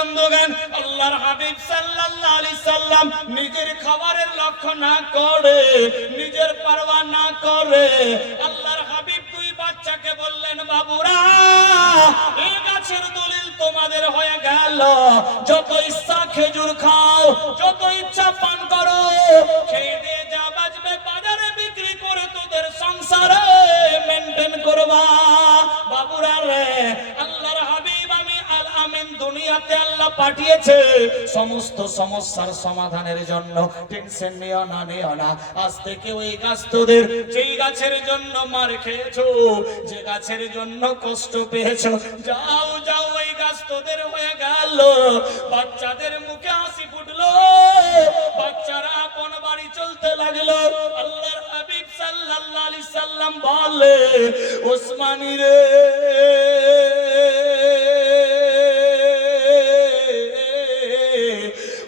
বন্ধুগণ, আল্লাহর হাবিব সাল্লাল্লাহু আলাইহি সাল্লাম নিজের খাবারের লক্ষ্য না করে, নিজের পারওয়া না করে আল্লাহর হাবিব দুই বাচ্চাকে বললেন, বাবুরা এই গাছের দলিল তোমাদের হয়ে গেল, যত ইচ্ছা খেজুর খাও, যত ইচ্ছা পান করো, খেয়ে দিয়ে যা বাঁচবে বাজারে বিক্রি করে তোদের সংসারে মেইনটেইন করবা। বাবুরা রে, আল্লাহর হাবিব আমি আল আমিন দুনিয়াতে আল্লাহ পাঠিয়েছে সমস্ত সমস্যার সমাধানের জন্য। টেনশন নিও না, নিও না। আজ থেকে ওই গাছ তোদের, যেই গাছের জন্য মার খেয়েছো, যে গাছের জন্য কষ্ট পেয়েছো, যাও যাও ওই গাছ তোদের হয়ে গেল। বাচ্চাদের মুখে হাসি ফুটলো, বাচ্চারা আপন বাড়ি চলতে লাগলো। আল্লাহর হাবিব সাল্লাল্লাহু আলাইহি সাল্লাম বলে, ওসমানী রে,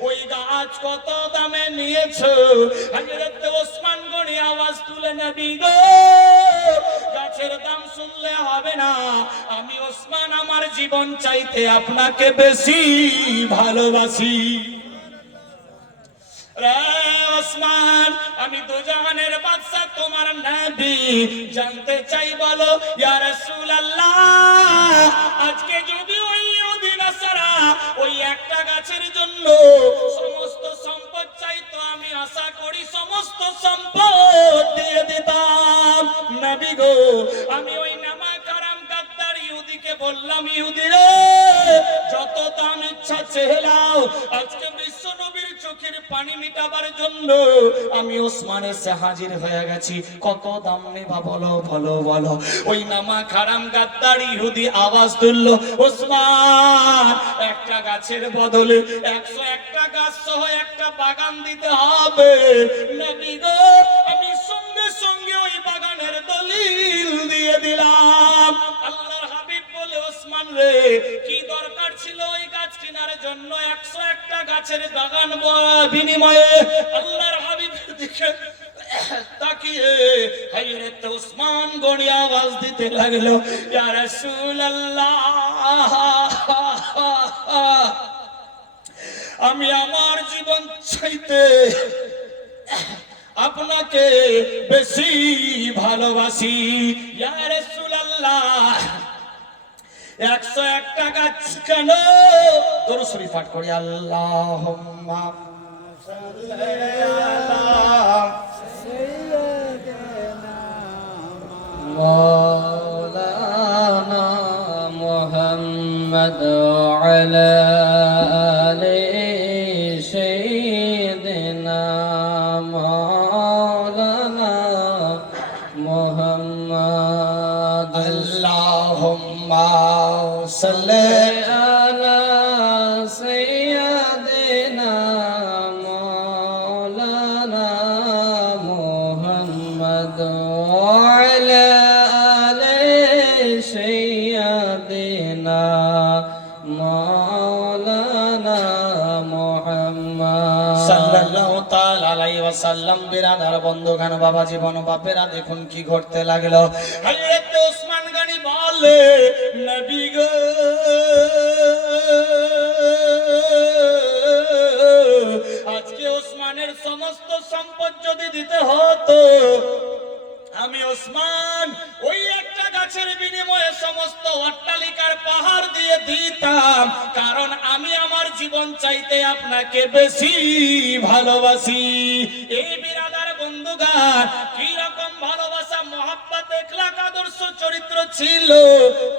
ওই গাছ কত দামে নিয়েছো? হযরত ওসমান গনি আওয়াজ তুলে, নবী গো, গাছের দাম শুনলে হবে না, আমি ওসমান আমার জীবন চাইতে আপনাকে বেশি ভালোবাসি। রে ওসমান, আমি দুজাহানের বাদশা তোমার নবী, জানতে চাই বলো ইয়া রাসূলুল্লাহ, আজকে যদি ওই ইহুদি নাসারা ওই একটা গাছের জন্য সমস্ত সম্পদ চাইতো, আমি আশা করি সমস্ত সম্পদ দিয়ে দিতাম। নবী গো, আমি ওই নামা কারাম গাদ্দার ইহুদিকে বললাম, ইহুদি রে, যত দাম ইচ্ছা চেয়ে নাও, আজকে বিশ্ব নবীর চোখের পানি মিটাবার জন্য আমি ওসমান এসে হাজির হয়ে গেছি, কত দাম নেবা বলো, বলো, বলো। ওই নামা খারাম গাদ্দার ইহুদি আওয়াজ তুলল, ওসমান, একটা গাছের বদলে 101টা গাছ সহ একটা বাগান দিতে হবে। নবী গো, আমি সঙ্গে সঙ্গে ওই বাগানের দলিল দিয়ে দিলাম। আল্লাহর হাবিব বলে, ওসমান রে, কি দরকার ছিল ওই গাছ কেনার জন্য 101টা গাছের বাগান বিনিময়ে? আল্লাহর হাবিবের দিকে তাকিয়ে হযরত ওসমান গনি আওয়াজ দিতে লাগলো, ইয়া রাসূলুল্লাহ, আমি আমার জীবন চাইতে আপনাকে বেশি ভালোবাসি। ইয়া রাসূলুল্লাহ, 101টা গাছ কেন? দরুদ শরীফ পাঠ করি, আল্লাহুম্মা সাল্লি আলা সাইয়্যিদিনা মাওলানা মুহাম্মদ আলা আলি সাইয়্যিদিনা মাওলানা মুহাম্মদ। আল্লাহুম্মা সাল্লি আলা সাইয়্যিদিনা মাওলানা মুহাম্মদ আলা আলি সাইয়্যিদিনা মাওলানা মুহাম্মদ সাল্লাল্লাহু তাআলা আলাইহি ওয়াসাল্লাম। বিরাদার বন্ধুগণ, বাবা জীবন বাপেরা, দেখুন কি ঘটতে লাগলো। হযরত ওসমান গনি বলে, নবী গো, আজকে ওসমানের সমস্ত সম্পদ যদি দিতে হতো, আমি ওসমান ওই একটা গাছের বিনিময়ে সমস্ত অট্টালিকার পাহাড় দিয়ে দিতাম, কারণ আমি আমার জীবন চাইতে আপনাকে বেশি ভালোবাসি। এই বিরাদার বন্ধুগণ, কি রকম ভালোবাসা, মহব্বত, এখলাক, আদর্শ, চরিত্র ছিল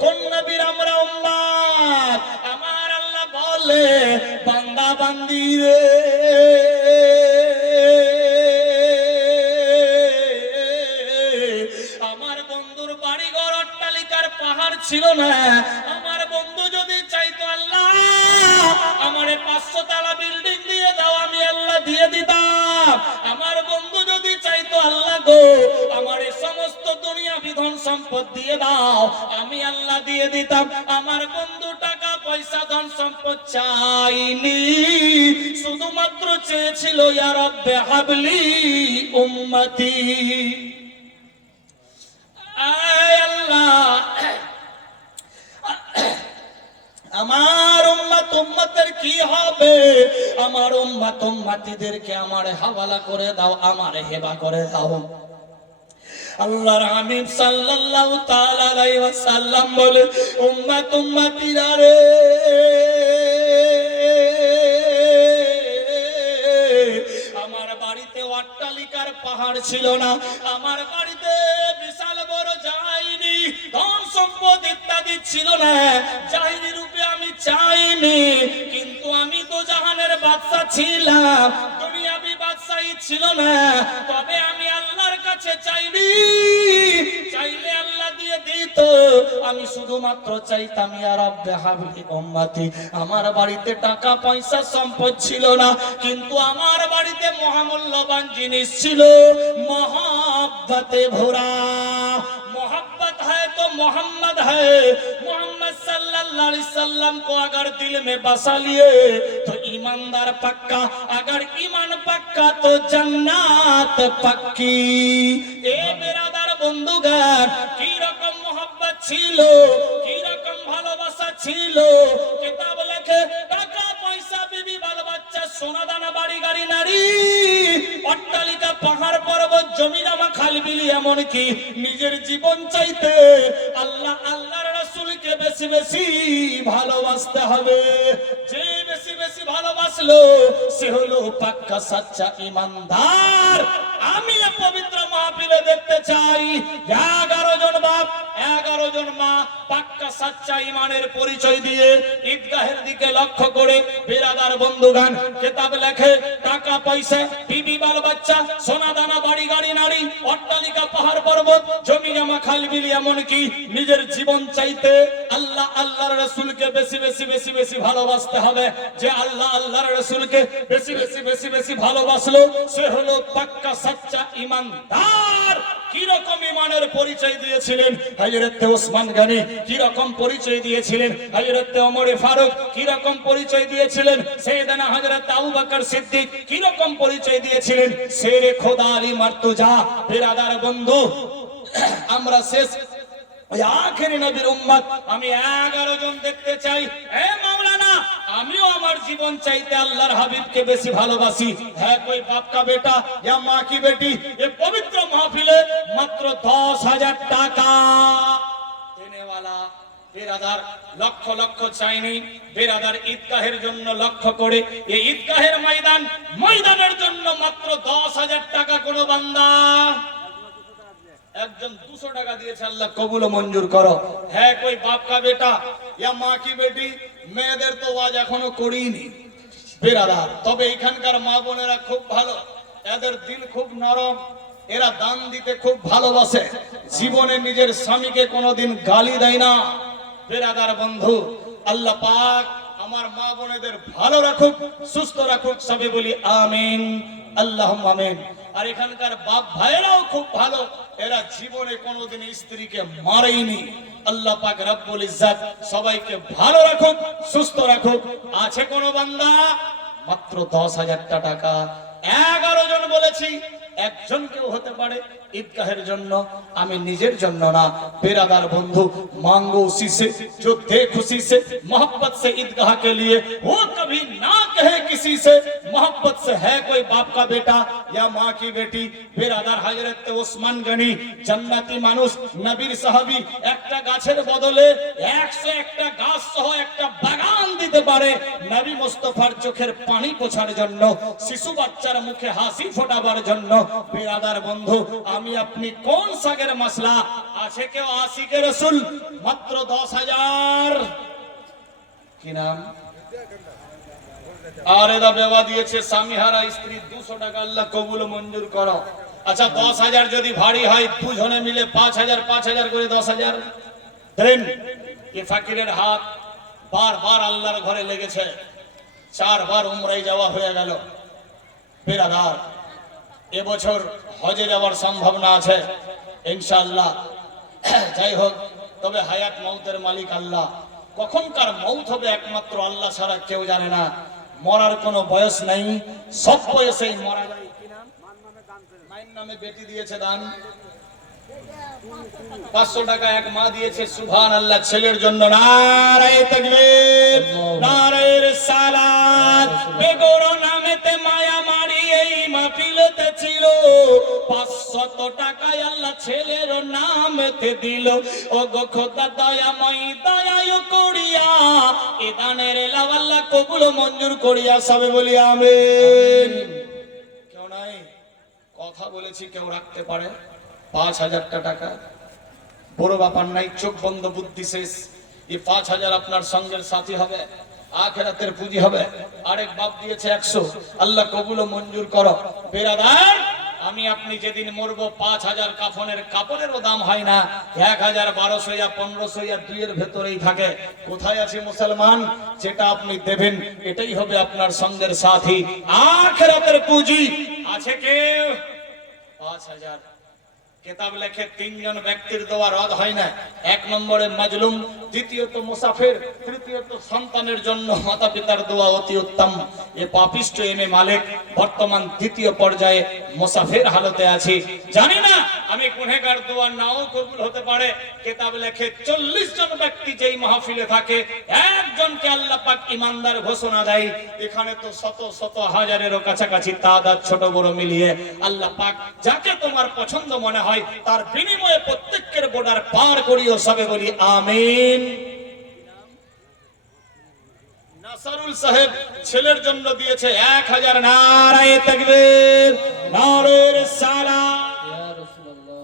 কোন নবীর আমরা উম্মত। আমার আল্লাহ বলে, বান্দা বান্দি রে, আমার বন্ধুর বাড়িঘর অট্টালিকার পাহাড় ছিল না। আমার বন্ধু যদি চাইতো, আল্লাহ আমারে 500 তলা বিল্ডিং দিয়ে দাও, আমি আল্লাহ দিয়ে দিতাম। আমার বন্ধু যদি চাইতো, আল্লাহ গো আমারে সমস্ত দুনিয়া বিধন সম্পদ দিয়ে দাও, আমি আল্লাহ দিয়ে দিতাম। আমার বন্ধু টাকা পয়সা ধন সম্পদ চাইনি, শুধুমাত্র চেয়েছিল, ইয়া রাব্বে হাবলি উম্মতি, আয় আল্লাহ আমার উম্মতের কি হবে? আমার উম্মতিদেরকে আমার হাওয়ালা করে দাও, আমার হেবা করে দাও। আল্লাহর হাবিব সাল্লাল্লাহু তাআলা আলাইহি ওয়াসাল্লাম বলে, উম্মতিরা রে, আমার বাড়িতে অট্টালিকার পাহাড় ছিল না, আমার বাড়িতে বিশাল বড় যায়নি ধন সম্পদ ইত্যাদি ছিল না, জাহিরি রূপে আমি চাইনি, কিন্তু আমি তো জাহানের বাদশা ছিলাম, দুনিয়াবি বাদশাই ছিল না। তবে আমি আল্লাহর কাছে চাইনি, চাইলে আল্লাহ দিয়ে দিত। আমি শুধুমাত্র চাইতাম, ইয়া রাব্বি হাবলি উম্মতি। আমার বাড়িতে টাকা পয়সা সম্পদ ছিল না, কিন্তু আমার বাড়িতে মহামূল্যবান জিনিস ছিল, मोहब्बत भरा। मोहब्बत है तो मोहम्मद है। मोहम्मद सल्लल्लाहु अलैहि वसल्लम को अगर दिल में बसा लिए तो ईमानदार पक्का, अगर ईमान पक्का तो जन्नत पक्की। ए बेरादार बंधुगण, की रकम मोहब्बत छिलो, की रकम ভালোবাসা ছিল। কিতাব লেখে টাকা পয়সা বিবি বাল বাচ্চা সোনা দানা বাড়ি গাড়ি নারী অট্টালিকা পাহাড় পর্বত জমি জমা খাল বিলি এমনকি নিজের জীবন চাইতে আল্লাহ আল্লাহর রাসূলকে বেশি বেশি ভালোবাসতে হবে। যে বেশি বেশি ভালোবাসলো সে হলো পাক্কা সচ্চা ঈমানদার। আমি এই পবিত্র মাহফিলে দেখতে চাই 11 জন বাপ 11 জন মা পাক্কা সচ্চা ঈমানের পরিচয় দিয়ে ঈদগাহের দিকে লক্ষ্য করে বিরাদার বন্ধুগণ, কিতাব লেখে টাকা পয়সা বিবি বাল বাচ্চা সোনা দানা বাড়ি গাড়ি নারী অট্টালিকা পাহাড় পর্বত জমি জমা খাল বিল এমনকি নিজের জীবন চাইতে আল্লাহ আল্লাহর রাসূলকে বেশি বেশি বেশি বেশি ভালোবাসতে হবে। যে আল্লাহ আল্লাহর রাসূলকে বেশি বেশি বেশি বেশি ভালোবাসলো সে হলো পাক্কা সচ্চা ঈমানদার। কি রকম ঈমানের পরিচয় দিয়েছিলেন হযরত ওসমান গনি, কি রকম পরিচয় দিয়েছিলেন হযরত ওমর ফারুক, কি রকম পরিচয় দিয়েছিলেন সাইয়েদনা হযরত আবু বকর সিদ্দিক, কি রকম পরিচয় দিয়েছিলেন শেরে খোদা আলী মার্তুজা। বিরাদার বন্ধু, আমরা শেষ ওই আখেরি নবীর উম্মত আমি 11 জন দেখতে চাই। এ মাওলানা, আমিও আমার জীবন চাইতে আল্লাহর হাবিবকে বেশি ভালোবাসি। হ্যাঁ, कोई बाप का बेटा या माँ की बेटी ये पवित्र महफिले मात्र 10,000 টাকা देने वाला বেরাদার লক্ষ লক্ষ চাইনি। বেরাদার ঈদগাহের জন্য লক্ষ্য করে এই ঈদগাহের ময়দানের জন্য মাত্র 10,000 টাকা কোন বান্দা একজন 200 টাকা দিয়েছে, আল্লাহ কবুল ও মঞ্জুর করো। হ্যাঁ, कोई बाप का बेटा या माँ की बेटी, মেয়েদের তো ওয়াজ এখনো করিনি বেরাদার, তবে এখানকার মা বোনেরা খুব ভালো, এদের দিল খুব নরম, এরা দান দিতে খুব ভালোবাসে, জীবনে নিজের স্বামীকে কোনোদিন গালি দেয় না। বেরাদার বন্ধু, আল্লাহ পাক আমার মা বোনেদের ভালো রাখুক, সুস্থ রাখুক, সবে বলি আমিন, আল্লাহুম্মা আমিন। আর এখানকার বাপ ভাইরাও খুব ভালো, এরা জীবনে কোনোদিন স্ত্রীকে মারেনি। আল্লাহ পাক রব্বুল ইজ্জত সবাইকে ভালো রাখুক, সুস্থ রাখুক। আছে কোন বান্দা মাত্র 10,000 টাকা 11 জন বলেছি, একজন কেউ হতে পারে ঈদগাহের জন্য, আমি নিজের জন্য না। बेरादार बंधु, मांगो उसी से जो दे खुशी से, मोहब्बत से ईदगाह के लिए, वो कभी ना कहे किसी से मोहब्बत से। है कोई बाप का बेटा या माँ की बेटी, बेरादार हजरत उस्मान गनी जन्नती मानुष नबीर साहाबी একটা গাছের বদলে 101টা গাছ সহ একটা বাগান দিতে পারে নবী মুস্তাফার চোখের পানি পোছার জন্য, শিশু বাচ্চার মুখে হাসি ফোটাবার জন্য। বেরাদার বন্ধু, আমি আপনি কোন সাগের মশলা আছে? কেউ আশিকে রাসূল মাত্র 10,000 কি নাম আরেদা বেওয়া দিয়েছে, স্বামীহারা স্ত্রী 200 টাকা, আল্লাহ কবুল মঞ্জুর করো। আচ্ছা, 10,000 যদি ভারী হয় দুজনে মিলে 5,000 করে 10,000 দেন। এই ফকিরের হাত বারবার আল্লাহর ঘরে লেগেছে, 4 বার উমরায় যাওয়া হয়ে গেল। বেরাদার, এবছর হজে যাওয়ার সম্ভাবনা আছে ইনশাআল্লাহ। যাই হোক, তবে হায়াত মউতের মালিক আল্লাহ, কখনকার মউত হবে একমাত্র আল্লাহ ছাড়া কেউ জানে না। মরার কোনো বয়স নাই, সব বয়সেই মরা যায়। কি নাম? মায়ের নামে বেটি দিয়েছে দান, 500 টাকা এক মা দিয়েছে, সুবহানাল্লাহ। ছেলের জন্য নারায়ে তাকবীর, নারায়ে রিসালাত। শত টাকায় আল্লাহ ছেলের নামেতে দিল। ও গো খোদা দয়াময় দয়ায় করিয়া এ দানের এলাও আল্লাহ কবুল ও মঞ্জুর করিয়া সবে বলি আমিন। কেউ নাই কথা বলেছি কেউ রাখতে পারে 5,000 টাকা বড় ব্যাপার নাই, চোখ বন্ধ বুদ্ধি শেষ। এই 5,000 আপনার সঙ্গের সাথী হবে, আখিরাতের পুঁজি হবে। আরেক বাপ দিয়েছে 100, আল্লাহ কবুল ও মঞ্জুর করো। বেরাদার আমি আপনি যেদিন মরবো 5,000 কাফনের কাপড়েরও দাম হয় না, 1,000 1200 या 1500 या 2 এর ভেতরেই থাকে। কোথায় আছে মুসলমান? যেটা আপনি দেবেন এটাই হবে আপনার সঙ্গের সাথী, আখিরাতের পুঁজি। আছে কেউ? 5,000 কিতাব লেখে 3 জন ব্যক্তির দোয়া রদ হয় না। 1 নম্বরে মাজলুম, দ্বিতীয়ত মুসাফির, তৃতীয়ত সন্তানের জন্য মাতা পিতার দোয়া অতি উত্তম। এ পাপিষ্ট এমএ মালিক বর্তমান দ্বিতীয় পর্যায়ে মুসাফির হালতে আছে। জানি না আমি গুনাহগার দোয়া নাও কবুল হতে পারে। কিতাব লেখে 40 জন ব্যক্তি যেই মাহফিলে থাকে একজনকে আল্লাহ পাক ঈমানদার ঘোষণা দেয়। এখানে তো শত শত হাজারেরও কাছাকাছি তাদাদ ছোট বড় মিলিয়ে আল্লাহ পাক যাকে তোমার পছন্দ মনে হয় তার বিনিময়ে প্রত্যেকের বর্ডার পার করিও সবে বলি আমিন। নাসারুল সাহেব ছেলের জন্য দিয়েছে 1000। নারায়ে তাকবীর, নারে রিসালাত, ইয়া রাসূলুল্লাহ।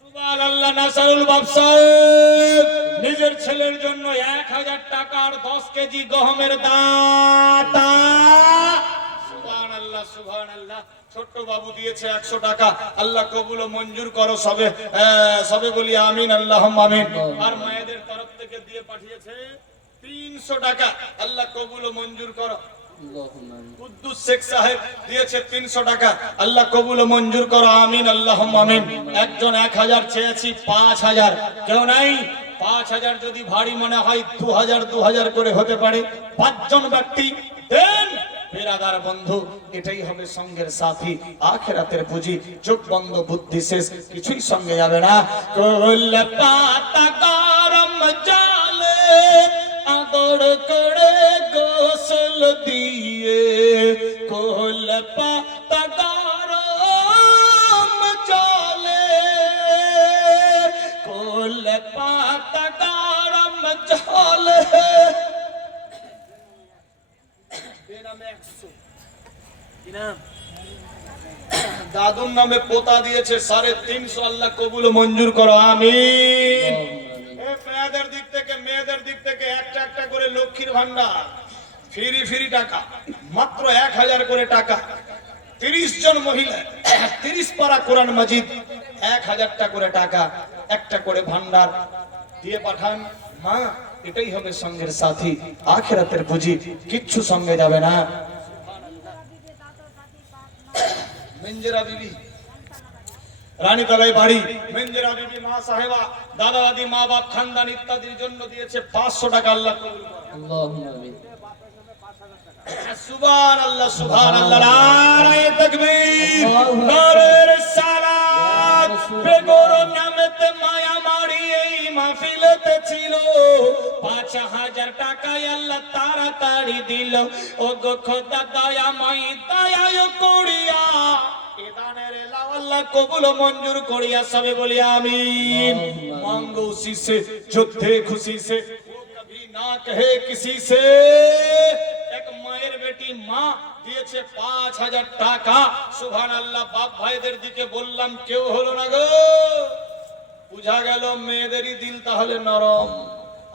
সুবহানাল্লাহ। নাসারুল বাপ সাহেব নিজের ছেলের জন্য 1000 টাকার 10 কেজি গহমের দাতা। সুবহানাল্লাহ সুবহানাল্লাহ। ছোট্ট বাবু দিয়েছে 100 টাকা, আল্লাহ কবুল ও মঞ্জুর করো সবে সবে বলি আমিন আল্লাহুম্মা আমিন। আর মায়েদের তরফ থেকে দিয়ে পাঠিয়েছে 300 টাকা, আল্লাহ কবুল ও মঞ্জুর করো। আল্লাহুম্মা আমিন। কুদ্দুস শেখ সাহেব দিয়েছে 300 টাকা, আল্লাহ কবুল ও মঞ্জুর করো আমিন আল্লাহুম্মা আমিন। একজন 1000 চেয়েছি 5000, কেউ নাই? 5000 যদি ভারী মনে হয় 2000 করে হতে পারে। 5 জন ব্যক্তি দেন। বেরাদার বন্ধু এটাই হবে সঙ্গের সাথী, আখিরাতের পুঁজি। চোখ বন্ধ বুদ্ধি শেষ, কিছুই সঙ্গে যাবে না। কোল পাতা গরম জালে আদর করে গোসল দিয়ে, কোল পাতা গরম জলে, কোল পাতা গরম জলে। দাদুর নামে পোতা দিয়েছে 350, আল্লাহ কবুল ও মঞ্জুর করো আমিন। মেয়েদের দিক থেকে একটা একটা করে লক্ষ্মীর ভান্ডার, ফ্রি টাকা, মাত্র 1000 করে টাকা। 30 জন মহিলা 30 পারা কোরআন মাজিদ, 1000 করে টাকা, একটা করে ভান্ডার দিয়ে পাঠান। মা এটাই হবে সঙ্গের সাথী, আখিরাতের পুঁজি, কিচ্ছু সঙ্গে যাবে না। মেঞ্জেরা বিবি রানীতলায় বাড়ি, মেঞ্জেরা বিবি মা সাহেবা দাদা দাদি মা বাপ খানদান ইত্যাদির জন্য দিয়েছে 500 টাকা, আল্লাহ কবুল করুন। আল্লাহুম্মা আমিন। সুবহানাল্লাহ সুবহানাল্লাহ। নারায়ে তাকবীর, নারে রিসালাত। বেগর নামেতে মায়া মারি এই মাহফিলেতে ছিল 5000 টাকায় আল্লাহ তাড়াতাড়ি দিল। ও গো খোদা দয়াময় দয়ায় করিয়া এ দানের এলাও আল্লাহ কবুল ও মঞ্জুর করিয়া সবে বলি আমিন। मांगो उसी से जो दे खुशी से, वो कभी ना कहे किसी से। एक মায়ের বেটি মা দিয়েছে 5000 টাকা। সুবহানাল্লাহ। বাপ ভাইদের দিকে বললাম কেউ হলো না গো। বুঝা গেল মেয়েদেরই দিল তাহলে নরম,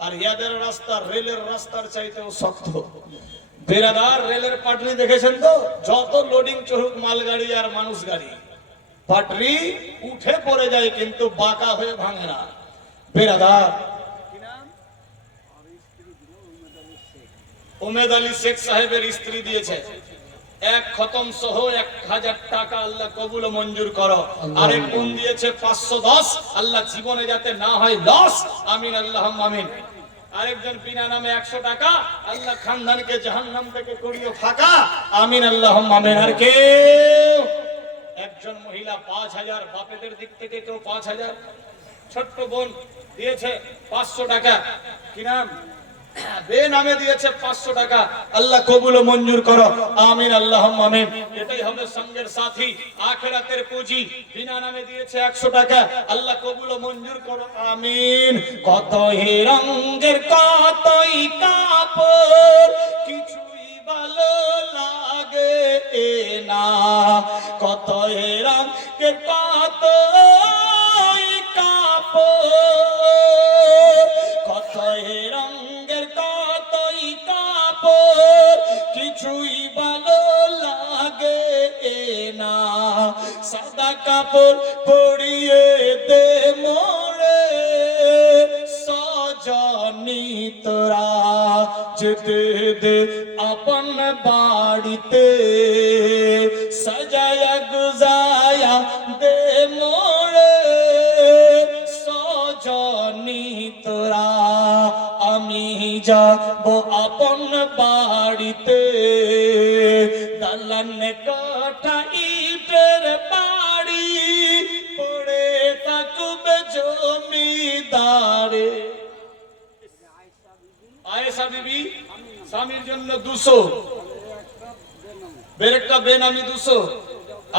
আর ইয়াদের রাস্তা রেলের রাস্তার চাইতেও শক্ত। বেরাদার রেলের পাটরি দেখেছেন তো? যত লোডিং চড়ুক মালগাড়ি আর মানুষ গাড়ি, পাটরি উঠে পড়ে যায় কিন্তু বাঁকা হয়ে ভাঙে না। বেরাদার উমেদ আলী শেখ সাহেবের স্ত্রী দিয়েছে এক খতম সহ 1000 টাকা, আল্লাহ কবুল ও মঞ্জুর করো। আরেক বোন দিয়েছে 510, আল্লাহ জীবনে যাতে না হয় লস, আমিন আল্লাহুম্মা আমিন। আরেকজন বিনা নামে 100 টাকা, আল্লাহ খানদানকে জাহান্নাম থেকে করিও ফাঁকা, আমিন আল্লাহুম্মা আমিন। আর কেউ? একজন মহিলা 5000, বাপেদের দিক থেকে কেউ 5000। ছোট্ট বোন দিয়েছে 500 টাকা, কি নাম? বেনামে দিয়েছে 500 টাকা, আল্লাহ কবুল ও মঞ্জুর করো, আমিন আল্লাহুম্মা আমিন। এটাই হবে সঙ্গের সাথী, আখিরাতের পুঁজি। বিনা নামে দিয়েছে 100 টাকা, আল্লাহ কবুল ও মঞ্জুর করো, আমিন। কতই রঙের কতই কাপড়, কিছুই ভালো লাগে না, কতই রঙের কতই কাপড়, কতই রঙের কতই কাপড়, কিছুই ভালো লাগে না, সাদা কাপড় পরিয়ে দে মোরে সজনী তোরা, যেতে দে আপন বাড়িতে, সাজায়া গুজায়া দে মোরে সজনী তোরা, আমি যাব আপন বাড়িতে, দালান কোঠা ইটের বাড়ি, পড়ে থাকবে জমিদারে। আয়েশা বিবি স্বামীর জন্য 200, বেরেকটা বেনামি 200,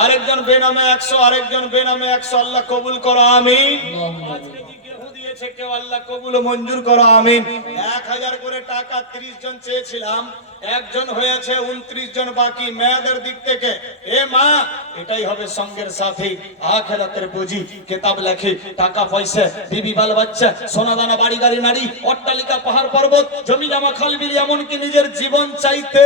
আরেকজন বেনামে 100, আরেকজন বেনামে 100, আল্লাহ কবুল করো, আমিন। 5 কেজি গেহু দিয়েছে কেউ, আল্লাহ কবুল ও মঞ্জুর করো, আমিন। 1000 করে টাকা 30 জন চেয়েছিলাম, একজন হয়েছে, 29 জন বাকি। মেয়েদের দিক থেকে এ মা, এটাই হবে সঙ্গের সাথী, আখিরাতের পুঁজি। কিতাব লেখে, টাকা পয়সা, বিবি বাল বাচ্চা, সোনা দানা, বাড়ি গাড়ি নারী, অট্টালিকা, পাহাড় পর্বত, জমি জমা, খাল বিল, এমনকি নিজের জীবন চাইতে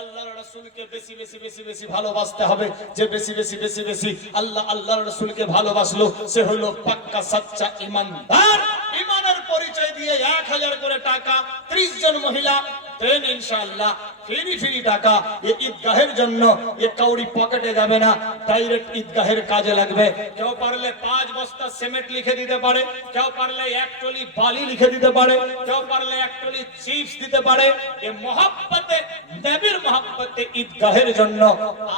আল্লাহর রাসূলকে বেশি বেশি বেশি বেশি ভালোবাসতে হবে। যে বেশি বেশি বেশি বেশি আল্লাহর রাসূলকে ভালোবাসলো, সে হলো পাক্কা সাচ্চা ঈমানদার। ঈমানের পরিচয় দিয়ে 1000 করে টাকা 30 জন মহিলা দেন ইনশাআল্লাহ, ফ্রি ফ্রি টাকা। এই ঈদগাহের জন্য এ কাউরি পকেটে যাবে না, ডাইরেক্ট ঈদগাহের কাজে লাগবে। কেউ পারলে 5 বস্তা সিমেন্ট লিখে দিতে পারে, কেউ পারলে 1 টলি বালি লিখে দিতে পারে, কেউ পারলে 1 টলি চিপস দিতে পারে। এ মহব্বতে, নবীর মহব্বতে ঈদগাহের জন্য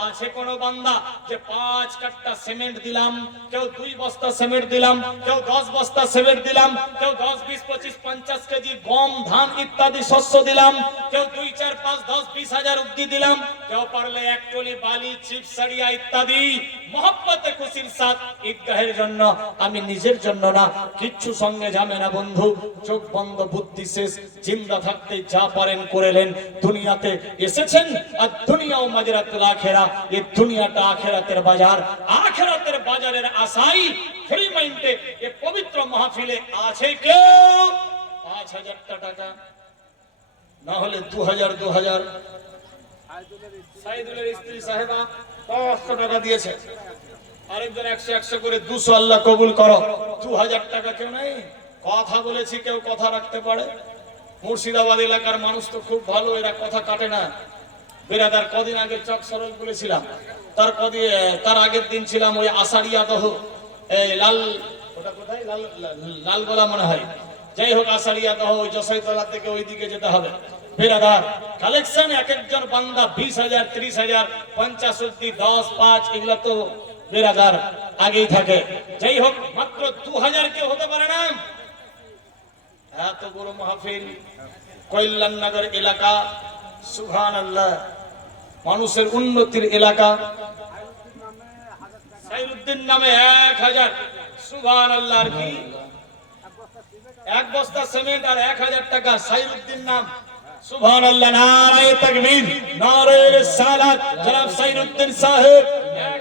আছে কোন বান্দা যে 5 কাঠা সিমেন্ট দিলাম, কেউ 2 বস্তা সিমেন্ট দিলাম, কেউ 10 বস্তা সিমেন্ট দিলাম, কেউ 10 20 25 50 কেজি গম ধান ইত্যাদি শস্য দিলাম, কেউ 2 4 5 10 20 হাজার উদ্দি দিলাম, কেউ পারলে 1 টলি বালি চিপস সারিয়া ইত্যাদি। মহব্বতে খুশির সাথ ঈদগাহের জন্য, আমি নিজের জন্য না, কিচ্ছু সঙ্গে যাবে না বন্ধু। চোখ বন্ধ, বুদ্ধি শেষ, জিন্দা থাকতে যা পারেন করেলেন। দুনিয়াতে এসেছেন, আর দুনিয়াও মাজরাতুল আখিরা, এই দুনিয়াটা আখিরাতের বাজার। আখিরাতের বাজারের আশাই ফ্রি মাইন্ডে এই পবিত্র মাহফিলে আছে কেউ 5000 টাকা, না হলে 2000 সাইদুলের স্ত্রী সাহেবা 500 টাকা দিয়েছে, আরেকজন 100 করে 200, আল্লাহ কবুল করো। 2000 টাকা কেউ নেই, কথা বলেছি, কেউ কথা রাখতে পারে। মুর্শিদাবাদ এলাকার মানুষ তো খুব ভালো, এরা কথা কাটে না। বেরাদার কদিন আগে চক সরল বলেছিলাম, তার আগের দিন ছিলাম ওই আষাঢ়িয়া দহ, এই লাল, ওটা কোথায়, লালগোলা মনে হয়, যাই হোক আষাঢ়িয়া দহ, ওই জসাইতলা থেকে ওই দিকে যেতে হবে। বেরাদার কালেকশন এক একজন বান্দা 20,000 30,000 50 উদ্দি 10 5, এগুলা তো বেরাদার আগেই থাকে। যাই হোক মাত্র 2000 কেউ হতে পারে না। এত বড় মাহফিল, কল্যাণনগর এলাকা, সুবহানাল্লাহ, মানুষের উন্নতির এলাকা। সাইরুদ্দিন নামে 1000, সুবহানাল্লাহ। আর কি 1 বস্তা সিমেন্ট আর 1000 টাকা, সাইরুদ্দিন নাম, সুবহানাল্লাহ। নারে তাকবীর, নারে রিসালাত, জনাব সাইরুদ্দিন সাহেব।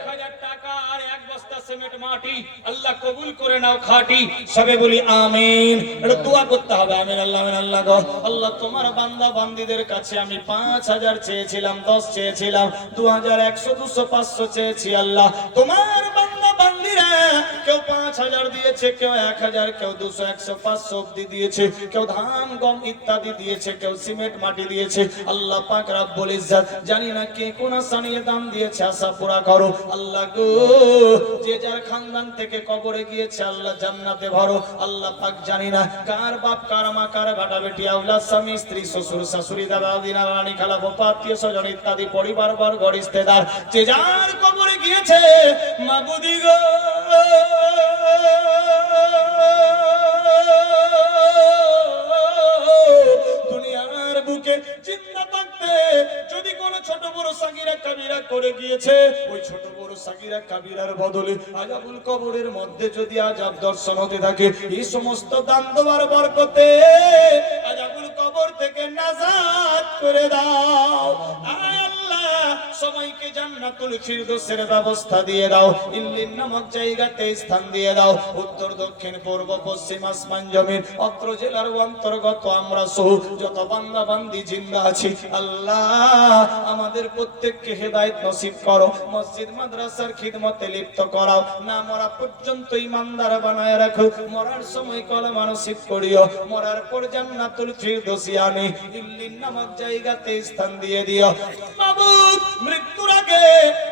1000 টাকা আর 1 বস্তা সিমেন্ট মাটি, আল্লাহ কবুল করে নাও খাঁটি। সবে বলি আমিন। এটা দোয়া করতে হবে, আমিন আল্লাহ, আমিন আল্লাহ গো। আল্লাহ তোমার বান্দা বান্দীদের কাছে আমি 5000 চেয়েছিলাম, 10 চেয়েছিলাম, 2000 100 200 500 চেয়েছি। আল্লাহ তোমার বান্দা বান্দীরা কেউ 5000 দিয়েছে, কেউ 1000, কেউ 200 100 500 অবধি দিয়েছে, কেউ ধান গম ইত্যাদি দিয়েছে, কেউ সিমেন্ট মাটি দিয়েছে। আল্লাহ পাক রব্বুল ইজ্জত জানি না কে কোন আসানিয়ে দাম দিয়েছে, আশা পুরা করো আল্লাহ গো। যে যার খানদান থেকে কবরে গিয়েছে, আল্লাহ জান্নাতে ভরো। আল্লাহ পাক জানি না কার বাপ কার মা কার বেটা বেটি আওলাদ স্বামী স্ত্রী শ্বশুর শাশুড়ি দাদা দিনা রানী খালা ফুফা আত্মীয় স্বজন ইত্যাদি পরিবার বর্গ রিশতেদার যে যার কবরে গিয়েছে, মাবুদি গো যুগে জিন্দা থাকতে যদি কোনো ছোট বড় সাগীরা কাবীরা করে গিয়েছে, ওই ছোট বড় সাগীরা কাবীরার বদলে আযাবুল কবরের মধ্যে যদি আযাব দর্শন হতে থাকে, এই সমস্ত দান দেওয়ার বরকতে আযাবুল কবর থেকে নাজাত করে দাও। আয় আল্লাহ, সবাইকে জান্নাতুল ফিরদৌসের ব্যবস্থা দিয়ে দাও। ইল্লিন নামক জায়গাতে স্থান দিয়ে দাও। উত্তর দক্ষিণ পূর্ব পশ্চিম আসমান জমিন অত্র জেলার অন্তর্গত আমরা সহ যত বান্দা বান্দি জিন্দা আছি, আল্লাহ আমাদের প্রত্যেককে হেদায়েত নসিব করো। মসজিদ মাদ্রাসার খিদমতে লিপ্ত করাও। না মরা পর্যন্ত ইমানদার বানায় রাখো। মরার সময় কলেমা নসিব করিও। মরার পর জান্নাতুল ফিরদৌসি আনি ইল্লিন নামক জায়গাতে স্থান দিয়ে দিও। মাবুদ, মৃত্যুর আগে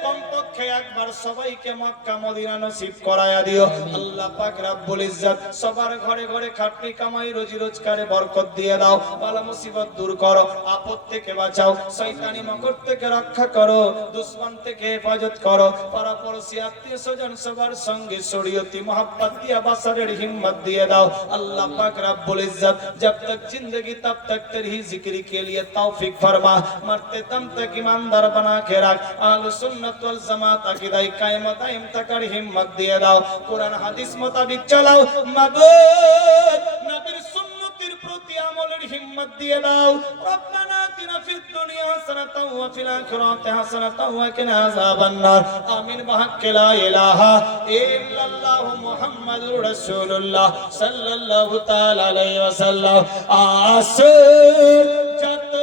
কমপক্ষে একবার সবাইকে মক্কা মদিনা নসিব করায়া দিও। আল্লাহ পাক রব্বুল ইজ্জত সবার ঘরে ঘরে খাটনি কামাই রোজি রোজগারে বরকত দিয়ে দাও। বালা মুসিবত দূর করো, আপদ থেকে বাঁচাও, শয়তানি মকর থেকে রক্ষা করো, দুশমন থেকে হেফাজত করো। পাড়া পড়শি আত্মীয় স্বজন সবার সঙ্গে শরীয়তি মোহাব্বত দিয়া বাসারের হিম্মত দিয়ে দাও। अल्लाह पाक रब्बुल इज्जत जब तक जिंदगी तब तक तेरी जिक्र के लिए तौफीक फरमा। मरते दम तक ईमानदार बना के रख। अहले सुन्नत वल जमात अकीदा कायम दायम तक हिम्मत दिए दाओ। कुरान हादिस मुताबिक चलाओ। माबूद, नबीर सुन्नतिर प्रति আমলের হিম্মত দিয়ে দাও। রব্বানা আতিনা ফিদ দুনিয়া হাসানাতাও ওয়া ফিল আখিরাতি হাসানাতাও ওয়া কিনা আযাবান নার। আমিন বিহাক্কি লা ইলাহা ইল্লাল্লাহু মুহাম্মাদুর রাসূলুল্লাহ সাল্লাল্লাহু তাআলা আলাইহি ওয়াসাল্লাম। আসর যত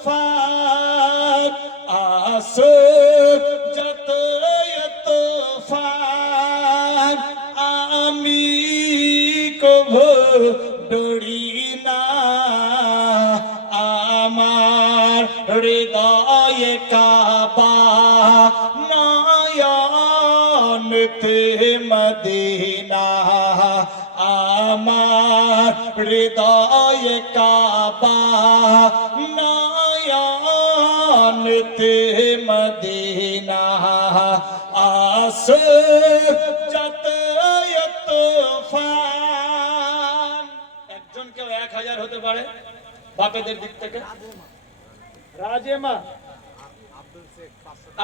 ইতফাক, আসর যত ইতফাক, আমি কভু ডরি না। আমার হৃদয়ে কাবা, নয়নেতে মদিনা। আমার হৃদয়ে কাবা, নয়নেতে মদিনা। আসর যত ইতফাক। একজন কেউ 1000 হতে পারে বাপেদের দিক থেকে। রাজেমা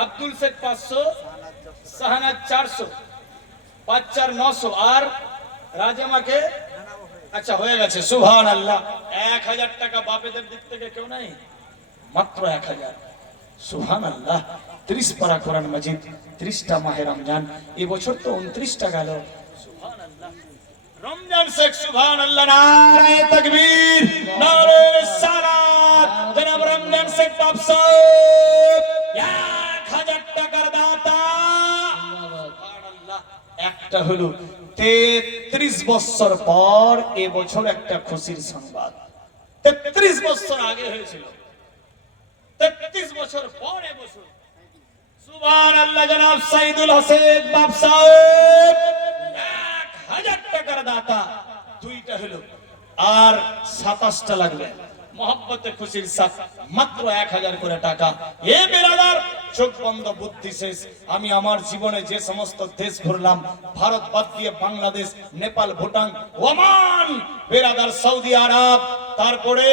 আব্দুল শেখ 500, সাহানাত 400, বাচ্চার 900 আর রাজেমাকে আচ্ছা হয়ে গেছে। সুবহানাল্লাহ। 1000 টাকা বাপেদের দিক থেকে কেউ নাই, মাত্র 1000। সুবহানাল্লাহ। 30 পারা কোরআন মাজিদ, 30টা মাহে রমজান। এই বছর তো 29টা গেল। সুবহানাল্লাহ। রমজান শেখ সুবহানাল্লাহ। নারে তাকবীর, নারে রিসালাত। জনাব রমজান শেখ বাপ সাহেব 1000 টাকার দাতা। সুবহানাল্লাহ। একটা হলো 33 বছর পর এবছর একটা খুশির সংবাদ। 33 বছর আগে হয়েছিল, 33 বছর পর এবছর। সুবহানাল্লাহ। জনাব সাইদুল হোসেন বাপ সাহেব 1000 টাকার দাতা। দুইটা হলো আর 27টা লাগবে মহব্বতে খুশির সাথ, মাত্র 1000 করে টাকা। এ বেরাদার, চোখ বন্ধ বুদ্ধি শেষ। আমি আমার জীবনে যে সমস্ত দেশ ঘুরলাম, ভারত বাদ দিয়ে বাংলাদেশ, নেপাল, ভুটান, ওমান, বেরাদার সৌদি আরব, তারপরে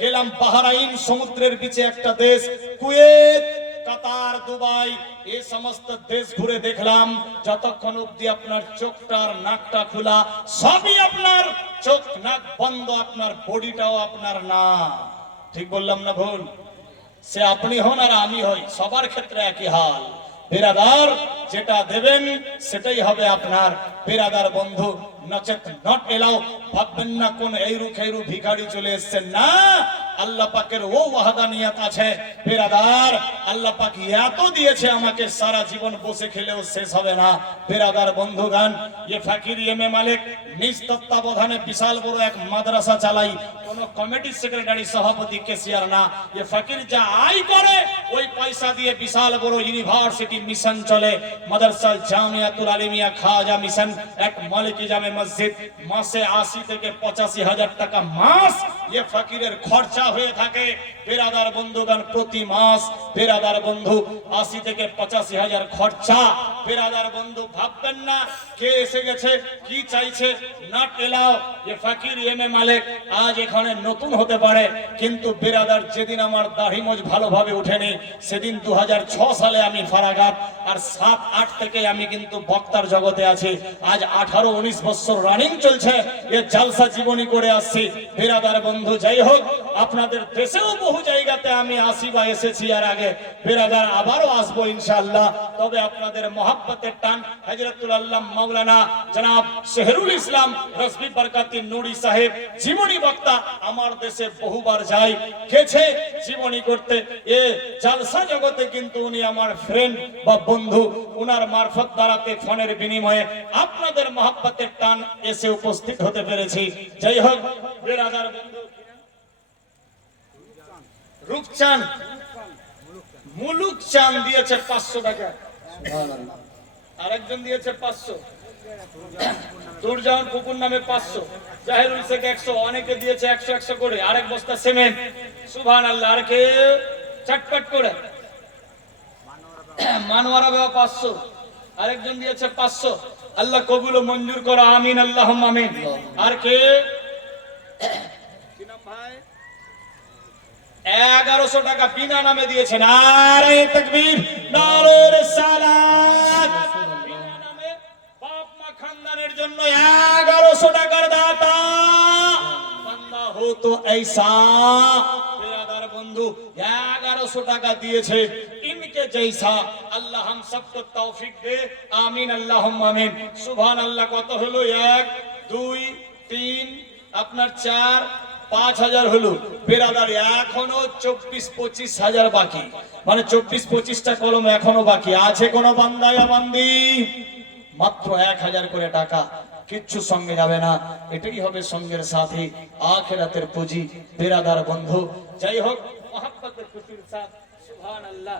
গেলাম বাহরাইন, সমুদ্রের বিচে একটা দেশ, কুয়েত, কাতার, দুবাই, এই সমস্ত দেশ ঘুরে দেখলাম। যতক্ষণ অব্দি আপনার চোখটা আর নাকটা খোলা, সবই আপনার। চোখ নাক বন্ধ, আপনার বডিটাও আপনার না। ঠিক বললাম না ভুল? সে আপনি হন আর আমি হই, সবার ক্ষেত্রে একই হাল। বেরাদার, যেটা দেবেন সেটাই হবে আপনার। বেরাদার বন্ধু, নচেত নট এলাও। ভাববেন না কোন এইরু খেরু ভিখারি চলে এসেছেন, না। আল্লাহ পাকের ও ওয়াহদানিয়াত আছে। বেরাদার, আল্লাহ পাক এত দিয়েছে আমাকে, সারা জীবন বসে খেলেও শেষ হবে না। বেরাদার বন্ধুগান, ये ফকির এমএ মালিক নিজ তত্ত্বাবধানে বিশাল বড় এক মাদ্রাসা চালাই। কোন কমিটি সেক্রেটারি, সভাপতি, কেসিয়ার না। ये ফকির যা আয় করে ওই পয়সা দিয়ে বিশাল বড় ইউনিভার্সিটি মিশন চলে। মাদ্রাসা জামিয়াতুল আলিমিয়া খাজা মিশন, এক মালিকি জামে মসজিদ। মাসে 80 থেকে 85 হাজার টাকা মাস ये ফকিরের খরচা হয়ে থাকে। বেরাদার বন্ধুগণ, প্রতি মাস বেরাদার বন্ধু 80 থেকে 85 হাজার খরচা। বেরাদার বন্ধু, ভাববেন না কে এসে গেছে, কি চাইছে, নট এলাও যে ফকির এম এ মালিক আজ এখানে নতুন হতে পারে, কিন্তু বিরাদার যেদিন আমার দাড়ি মোজ ভালোভাবে উঠেনি সেদিন 2006 সালে আমি ফারাগাত, আর 7-8 থেকে আমি কিন্তু বক্তার জগতে আছি। আজ 18-19 বছর রানিং চলছে এ জালসা জীবনী করে আসছি। বিরাদার বন্ধু, যাই হোক আপনাদের দেশেও বহু জায়গাতে আমি আসি বা এসেছি আর আগে, বিরাদার আবারও আসবো ইনশাআল্লাহ। তবে আপনাদের মহব্বতের টান হযরতুল আল্লাহ মাওলানা জনাব শহরুল ইসলাম রসবি বরকতি নুরি সাহেব জীবনী বক্তা আমার দেশে বহুবার যাই গেছে জীবনী করতে। এ জালসা জগতে কিন্তু উনি আমার ফ্রেন্ড বা বন্ধু, উনার মারফত দ্বারাতে ফোনের বিনিময়ে আপনাদের মহব্বতের টান এসে উপস্থিত হতে পেরেছি। যাই হোক বিরাদার বন্ধু, রূপচাঁদ মুলুক চাঁদ দিয়েছে 500 টাকা, সুবহানাল্লাহ। আরেকজন দিয়েছে 500, দুরজাহান পুকুর নামে 500, জাহিরুল শেখ 100, অনেকে দিয়েছে 100 করে, আরেক বস্তা সিমেন্ট, সুবহানাল্লাহ। আর কে চটপট করে মানওয়ারা বাবা 500, আরেকজন দিয়েছে 500, আল্লাহ কবুল ও মঞ্জুর করো, আমিন আল্লাহুম্মা আমিন। আর কে কি নাম ভাই 1100 টাকা বিনা নামে দিয়েছেন, নারে তাকবীর নারে রিসালাত, বিনা নামে বাপ মা খানদানের জন্য 1100 টাকার দাতা বান্দা হো তো ऐसा। বিরাদার বন্ধু 1100 টাকা দিয়েছে, ইনকে जैसा আল্লাহ हम सबको तौफीक दे, आमीन আল্লাহুম্মা আমিন। সুবহানাল্লাহ। কত হলো? 1 2 3 আপনার 4 5,000 হলো। বিরাদার এখনো 24-25 হাজার বাকি, মানে 24-25টা কলম এখনো বাকি আছে। কোন বান্দায়া বান্দি মাত্র 1000 করে টাকা, কিচ্ছু সঙ্গে যাবে না, এটাই হবে সঙ্গের সাথী, আখিরাতের পুঁজি। বিরাদার বন্ধু, যাই হোক মহব্বতের খুশির সাথ সুবহানাল্লাহ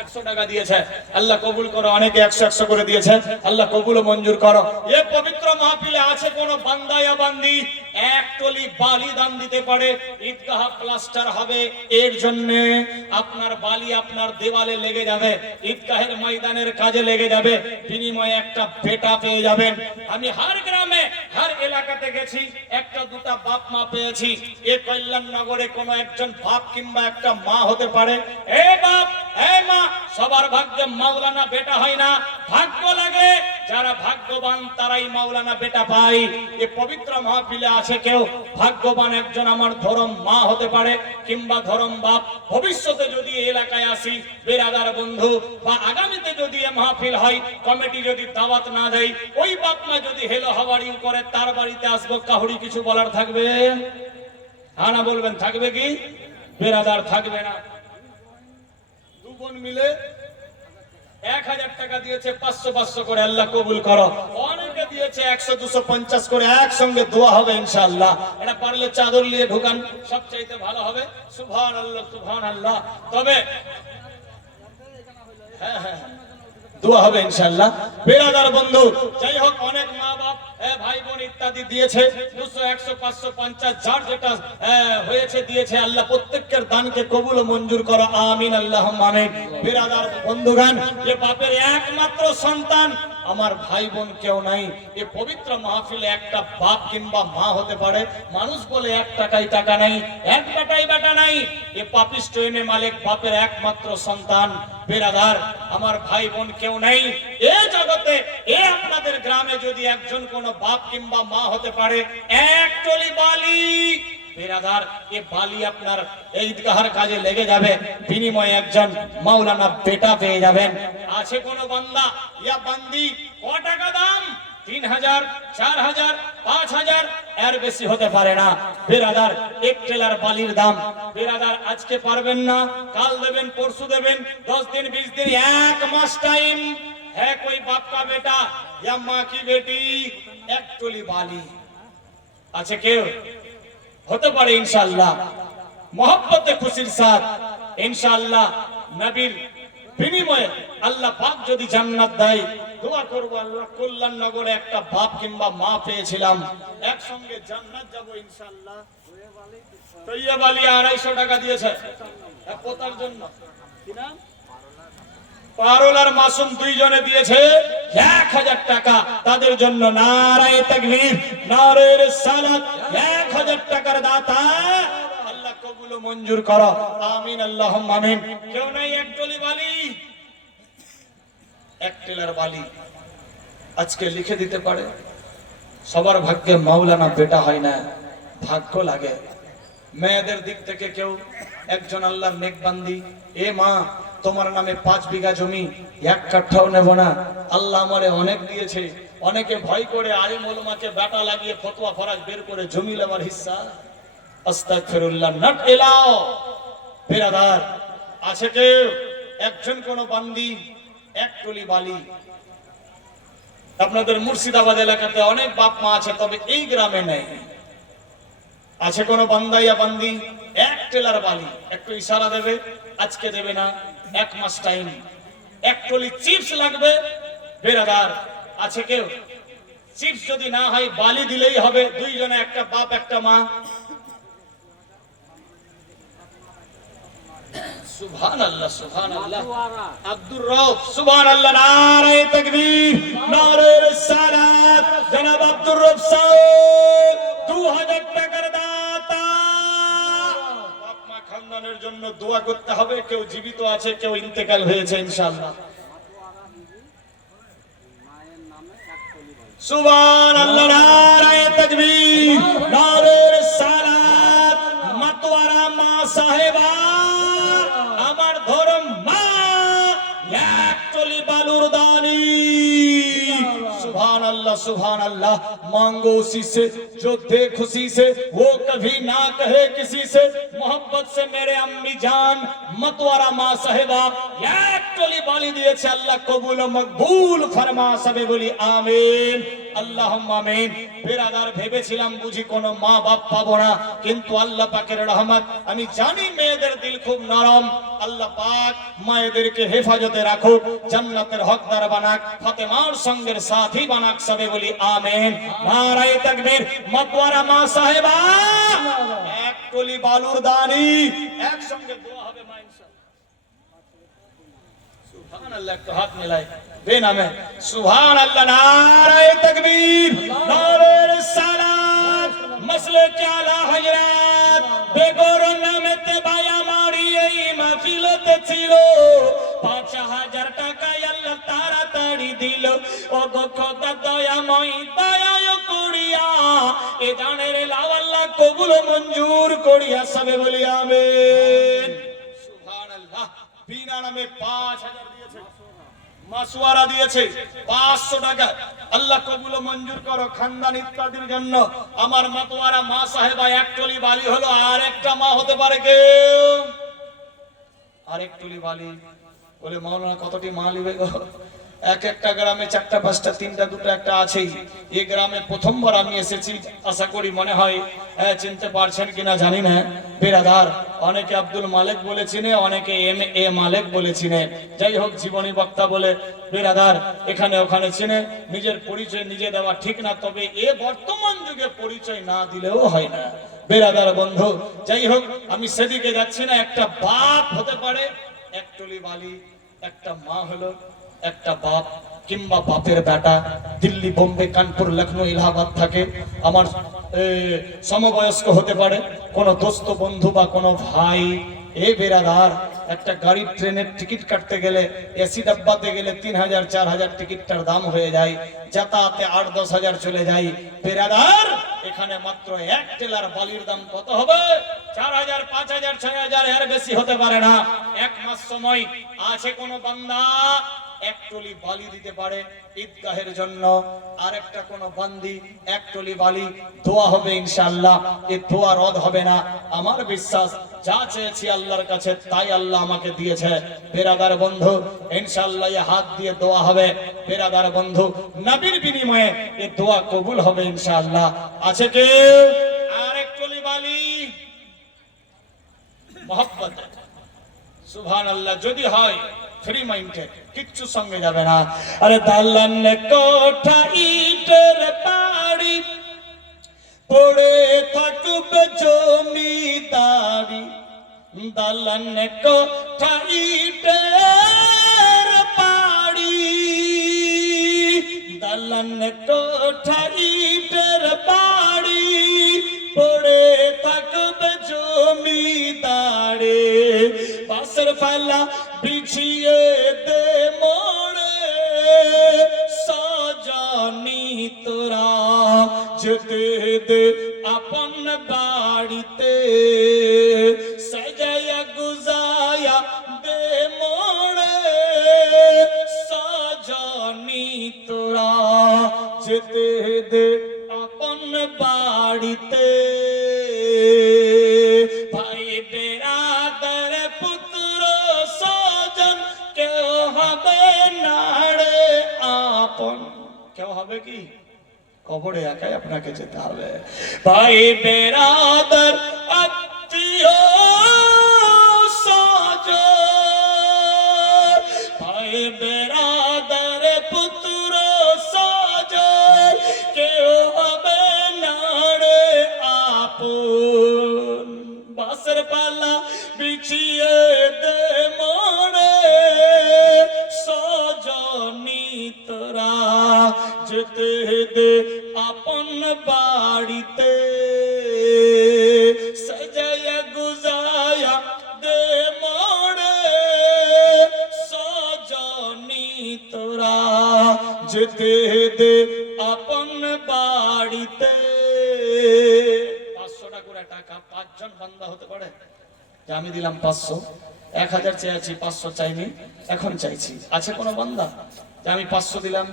100 টাকা দিয়েছে, আল্লাহ কবুল করো। অনেকে 100 করে দিয়েছে, আল্লাহ কবুল ও মঞ্জুর করো। এই পবিত্র মাহফিলে আছে কোন বান্দা ইয়া বান্দি এক টলি বালি দান দিতে পারে? ঈদগাহ প্লাস্টার হবে, এর জন্য আপনার বালি আপনার দেওয়ালে লেগে যাবে, ঈদগাহের ময়দানের কাজে লেগে যাবে, বিনিময়ে একটা বেটা পেয়ে যাবেন। আমি হার গ্রামে হার এলাকাতে গেছি, একটা দুটা বাপ মা পেয়েছি। এ কল্যাণনগরে কোন একজন বাপ কিংবা একটা মা হতে পারে। এ বাপ এ মা, সবার ভাগ্যে মাওলানা বেটা হয় না, ভাগ্য লাগে, যারা ভাগ্যবান তারাই মাওলানা বেটা পায়। এই পবিত্র মাহফিলে আছে কেউ ভাগ্যবান একজন আমার ধরম মা হতে পারে কিংবা ধরম বাপ। ভবিষ্যতে যদি এই এলাকায় আসি বিরাদার বন্ধু, বা আগামীতে যদি এই মাহফিল হয়, কমিটি যদি দাওয়াত না দেয়, ওই বাপ মা যদি হেলো হাওয়ারিং করে তার বাড়িতে আসবো, কাহুরি কিছু বলার থাকবে? হ্যাঁ না বলবেন, থাকবে কি? বিরাদার থাকবে না। দু বোন মিলে 1000 টাকা দিয়েছে, 500 করে, আল্লাহ কবুল করো। অনেকে দিয়েছে 100-250 করে, একসঙ্গে দোয়া হবে ইনশাআল্লাহ। এটা পারলে চাদর নিয়ে ঢুকান, সবচাইতে ভালো হবে। সুবহানাল্লাহ সুবহানাল্লাহ। তবে হ্যাঁ দোয়া হবে ইনশাআল্লাহ। বিরাদার বন্ধু, যাই হোক অনেক মা বাপ ভাই বোন ইত্যাদি দিয়েছে, 200 100 500 50 যার যেটা হয়েছে দিয়েছে, আল্লাহ প্রত্যেকের দানকে কবুল ও মঞ্জুর করো, আমিন আল্লাহুম্মা আমিন। বিরাদার বন্ধুগণ, যে বাপের একমাত্র সন্তান আমার ভাই বোন কেউ নাই, এই পবিত্র মাহফিলে একটা বাপ কিংবা মা হতে পারে। মানুষ বলে 1 টাকাই টাকা নাই, 1 বেটাই বেটা নাই। এ পাপিষ্ট এমএ মালিক বাপের একমাত্র সন্তান। বিরাদার, আমার ভাই বোন কেউ নাই এ জগতে। এ আপনাদের গ্রামে যদি একজন কোন বাপ কিংবা মা হতে পারে, এক টলি বালি, বিরাদার এ বালি আপনার এই ঈদগাহের কাজে লেগে যাবে, বিনিময়ে একজন মাওলানা বেটা পেয়ে যাবেন। আছে কোন বান্দা ইয়া বান্দি? ক টাকা দাম? 3000 4000 5000, এর বেশি হতে পারে না। বিরাদার এক টেলার বালির দাম, বিরাদার আজকে পারবেন না, কাল দেবেন, পরশু দেবেন, 10 দিন 20 দিন 1 মাস টাইম। है कोई बाप का बेटा या माँ की बेटी, एक टोली बाली আছে কেউ? হতে পারে ইনশাআল্লাহ, মহব্বতে খুশির সাথ ইনশাআল্লাহ। নবীর বিনিময়ে আল্লাহ পাক যদি জান্নাত দেয়, দোয়া করব আল্লাহ কল্যাণনগরে একটা বাপ কিংবা মা পেয়েছিলাম, একসঙ্গে জান্নাত যাব ইনশাআল্লাহ। তৈয়ব আলী 250 টাকা দিয়েছে এক পোতার জন্য। কি নাম? পারুল আর মাসুম দুইজনে দিয়েছে 1000 টাকা। তাদের জন্য নারায়ে তাকবীর, নারায়ে রিসালাত। 1000 টাকার দাতা আল্লাহ কবুল ও মঞ্জুর করো, আমিন আল্লাহুম্মা আমিন। কেউ নাই এক টলি বালি, এক টেলার বালি আজকে লিখে দিতে পারে? সবার ভাগ্যে মাওলানা বেটা হয় না, ভাগ্য লাগে। মেয়েদের দিক থেকে কেউ একজন আল্লাহর নেক বান্দি, এ মা তোমার নামে 5 বিঘা জমি, 1 কাঠাও নেব না, আল্লাহ আমারে অনেক দিয়েছে। অনেকে ভয় করে আলিম ওলামাকে বেটা লাগিয়ে ফতোয়া ফরাজ বের করে জমি নেওয়ার হিস্সা। আস্তাগফিরুল্লাহ, নট এলাও। বেরাদার আছে কেউ একজন কোন বান্দি এক টলি বালি? আপনাদের মুর্শিদাবাদ এলাকাতে অনেক বাপ মা আছে, তবে এই গ্রামে নেই। আছে কোন বান্দাইয়া বান্দি এক টেলার বালি? একটু ইশারা দেবে। আজকে দেবে না, 1 মাস টাইম। এক টলি চিপস লাগবে। বেরাদার আছে কেউ? চিপস যদি না হয় বালি দিলেই হবে। দুইজনে, একটা বাপ একটা মা। সুবহানাল্লাহ, সুবহানাল্লাহ। আব্দুর রব, সুবহানাল্লাহ, নারায়ে তাকবীর, নারায়ে রিসালাত। জনাব আব্দুর রব সাহেব 2000 টাকার দাতা। বাপ মা খানদানের জন্য দোয়া করতে হবে। কেউ জীবিত আছে, কেউ ইন্তেকাল হয়েছে ইনশাআল্লাহ। সুবহানাল্লাহ, নারায়ে তাকবীর, নারায়ে রিসালাত। মাতওয়ারা মা সাহেবা আমার ধর্ম মা, এক টলি বালুর দানি। सुभान अल्लाह, सुभान अल्लाह। मांगो उसी से जो दे खुशी से, वो कभी ना कहे किसी से। मोहब्बत से मेरे अम्मी जान मतवारा माँ साहिबा एक टोली बाली दिए छे। अल्लाह कबूल ও মকবুল ফরমা, সবে বলি আমিন আল্লাহুম্মা আমিন। বেরাদার ভেবেছিলাম বুঝি কোনো মা বাপ পাবো না, কিন্তু আল্লাহ পাকের রহমত। আমি জানি মেয়েদের দিল খুব নরম। আল্লাহ পাক মায়েদেরকে হেফাজতে রাখুক, জান্নাতের হকদার বানাক, ফাতেমার সঙ্গের সাথী বানাক, সবে বলি আমিন। নারায়ে তাকবীর। মাতওয়ারা মা সাহেবা এক টলি বালুর দানি, একসঙ্গে দোয়া হবে মা ইনশাআল্লাহ। সুবহানাল্লাহ, একটু হাত মিলাই বেনামে। সুবহানাল্লাহ, নারায়ে তাকবীর, নারায়ে রিসালাত। মাসলে কে আলা হযরত বেগর নামেতে বায়া মারি এই মাহফিলতে ছিল। 5000 টাকা আল্লাহ তাড়াতাড়ি দিল। ও গো খোদা দয়াময়, দয়া করিয়া এ দানের লাভ আল্লাহ কবুল ও মঞ্জুর করিয়া, সবে বলি আমিন। সুবহানাল্লাহ। বিনা নামে 5000 দিয়েছে, মাসওয়ারা দিয়েছে 500 টাকা। আল্লাহ কবুল ও মঞ্জুর করো খানদান ইত্যাদির জন্য। আমার মাতওয়ারা মা সাহেবা এক টলি বালি হলো। আর একটা মা হতে পারে কেউ? আরেক টলি বালি বলে মাওলানা কতটি মা লিবে গো? এক একটা গ্রামে 4টা 5টা 3টা 2টা একটা আছেই। এই গ্রামে প্রথমবার আমি এসেছি, আশা করি মনে হয় চিনতে পারছেন কিনা জানি না। বেরাদার অনেকে আব্দুল মালিক বলে চিনে, অনেকে এম.এ. মালিক বলে চিনে। যাই হোক, জীবনী বক্তা বলে বেরাদার এখানে ওখানে চিনে। নিজের পরিচয় নিজে দেওয়া ঠিক না, তবে এ বর্তমান যুগে পরিচয় না দিলেও হয় না। বেরাদার বন্ধু, যাই হোক আমি সেদিকে যাচ্ছি না। একটা বাপ হতে পারে এক টলি বালি, একটা মা হলো, একটা বাপ কিংবা বাপের বেটা দিল্লি, বোম্বে, কানপুর, লখনৌ, ইলাহাবাদ থাকে। আমার সমবয়স্ক হতে পারে, কোনো দোস্ত বন্ধু বা কোনো ভাই। এ বেরাদার একটা গাড়ি ট্রেনের টিকিট কাটতে গেলে, এসি ডাব্বাতে গেলে 3000 4000 টিকিটটার দাম হয়ে যায়। যাতায়াতে 8-10 হাজার চলে যায়। বেরাদার এখানে মাত্র এক টেলার বালির দাম কত হবে? 4000 5000 6000, এর বেশি হতে পারে না। 1 মাস সময় আছে। কোন বান্দা এক টলি বালি দিতে পারে ঈদগাহের জন্য, আর একটা কোন বান্দি এক টলি বালি, দোয়া হবে ইনশাআল্লাহ। এই দোয়া রদ হবে না, আমার বিশ্বাস। যা চেয়েছি আল্লাহর কাছে তাই আল্লাহ আমাকে দিয়েছে। বেরাদার বন্ধু ইনশাআল্লাহ এই হাত দিয়ে দোয়া হবে। বেরাদার বন্ধু নবীর বিনিময়ে এই দোয়া কবুল হবে ইনশাআল্লাহ। আছে কেউ আর এক টলি বালি? মোহাব্বত, সুবহানাল্লাহ। যদি হয় ফ্রি মাইন্ডে, কিচ্ছু সঙ্গে যাবে না। আরে দালান কোঠা ইটের বাড়ি, পড়ে থাকবে জমিদারি। দালান কোঠা ইটের কোঠারিটের বাড়ি পড়ে থাকবে জমিদারে বাসের পাল্লা বিছিয়ে দে মোড়ে সজনী তোরা যেতে দে আপন বাড়িতে সাজায়া গুজায়া দে মোড়ে সজনী তোরা যেতে দে আপন বাড়িতে ভাই বেরাদার পুত্র সজন কেউ হবে না রে আপন কেউ হবে কি কবরে একাই আপনাকে যেতে হবে ভাই বেরাদার আত্মীয় সজন ভাই বেরাদার পুত্র সজন কেউ হবে না রে আপন বাসের পালা বিছিয়ে দে মোড়ে সজনী তোরা যেতে দে আপন বাড়িতে সাজায়া গুজায়া দে মোড়ে সজনী তোরা যেতে দে আপন বাড়িতে 500 টাকা 5জন বান্দা হতে পারে যে আমি দিলাম 500 1000 চেয়েছি 500 চাইনি এখন চাইছি আছে কোনো বান্দা যে আমি 500 দিলাম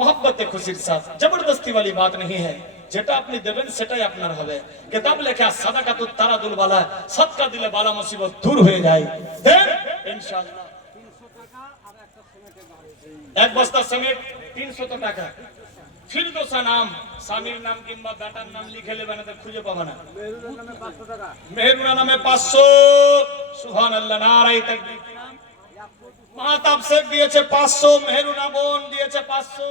मोहब्बत खुशीर साथ जबरदस्ती वाली बात नहीं है যেটা আপনি দেবেন সেটাই আপনার হবে কিতাব লেখা সাদাকাতুত তারাদুল বালা সদকা দিলে বালা মুসিবত দূর হয়ে যায় দেন ইনশাআল্লাহ 300 টাকা আর একটা সিমেন্টের বাড়ি এক বস্তা সিমেন্ট 300 টাকা ফিরদৌসা নাম স্বামীর নাম কিংবা বেটার নাম লিখে নেবেন তো খুঁজে পাবে না মেহরুনের নামে 500 টাকা মেহরুনা নামে 500 সুবহানাল্লাহ নারায়ে তাকবীর মাহতাব শেখ দিয়েছে 500 মেহরুনা বোন দিয়েছে 500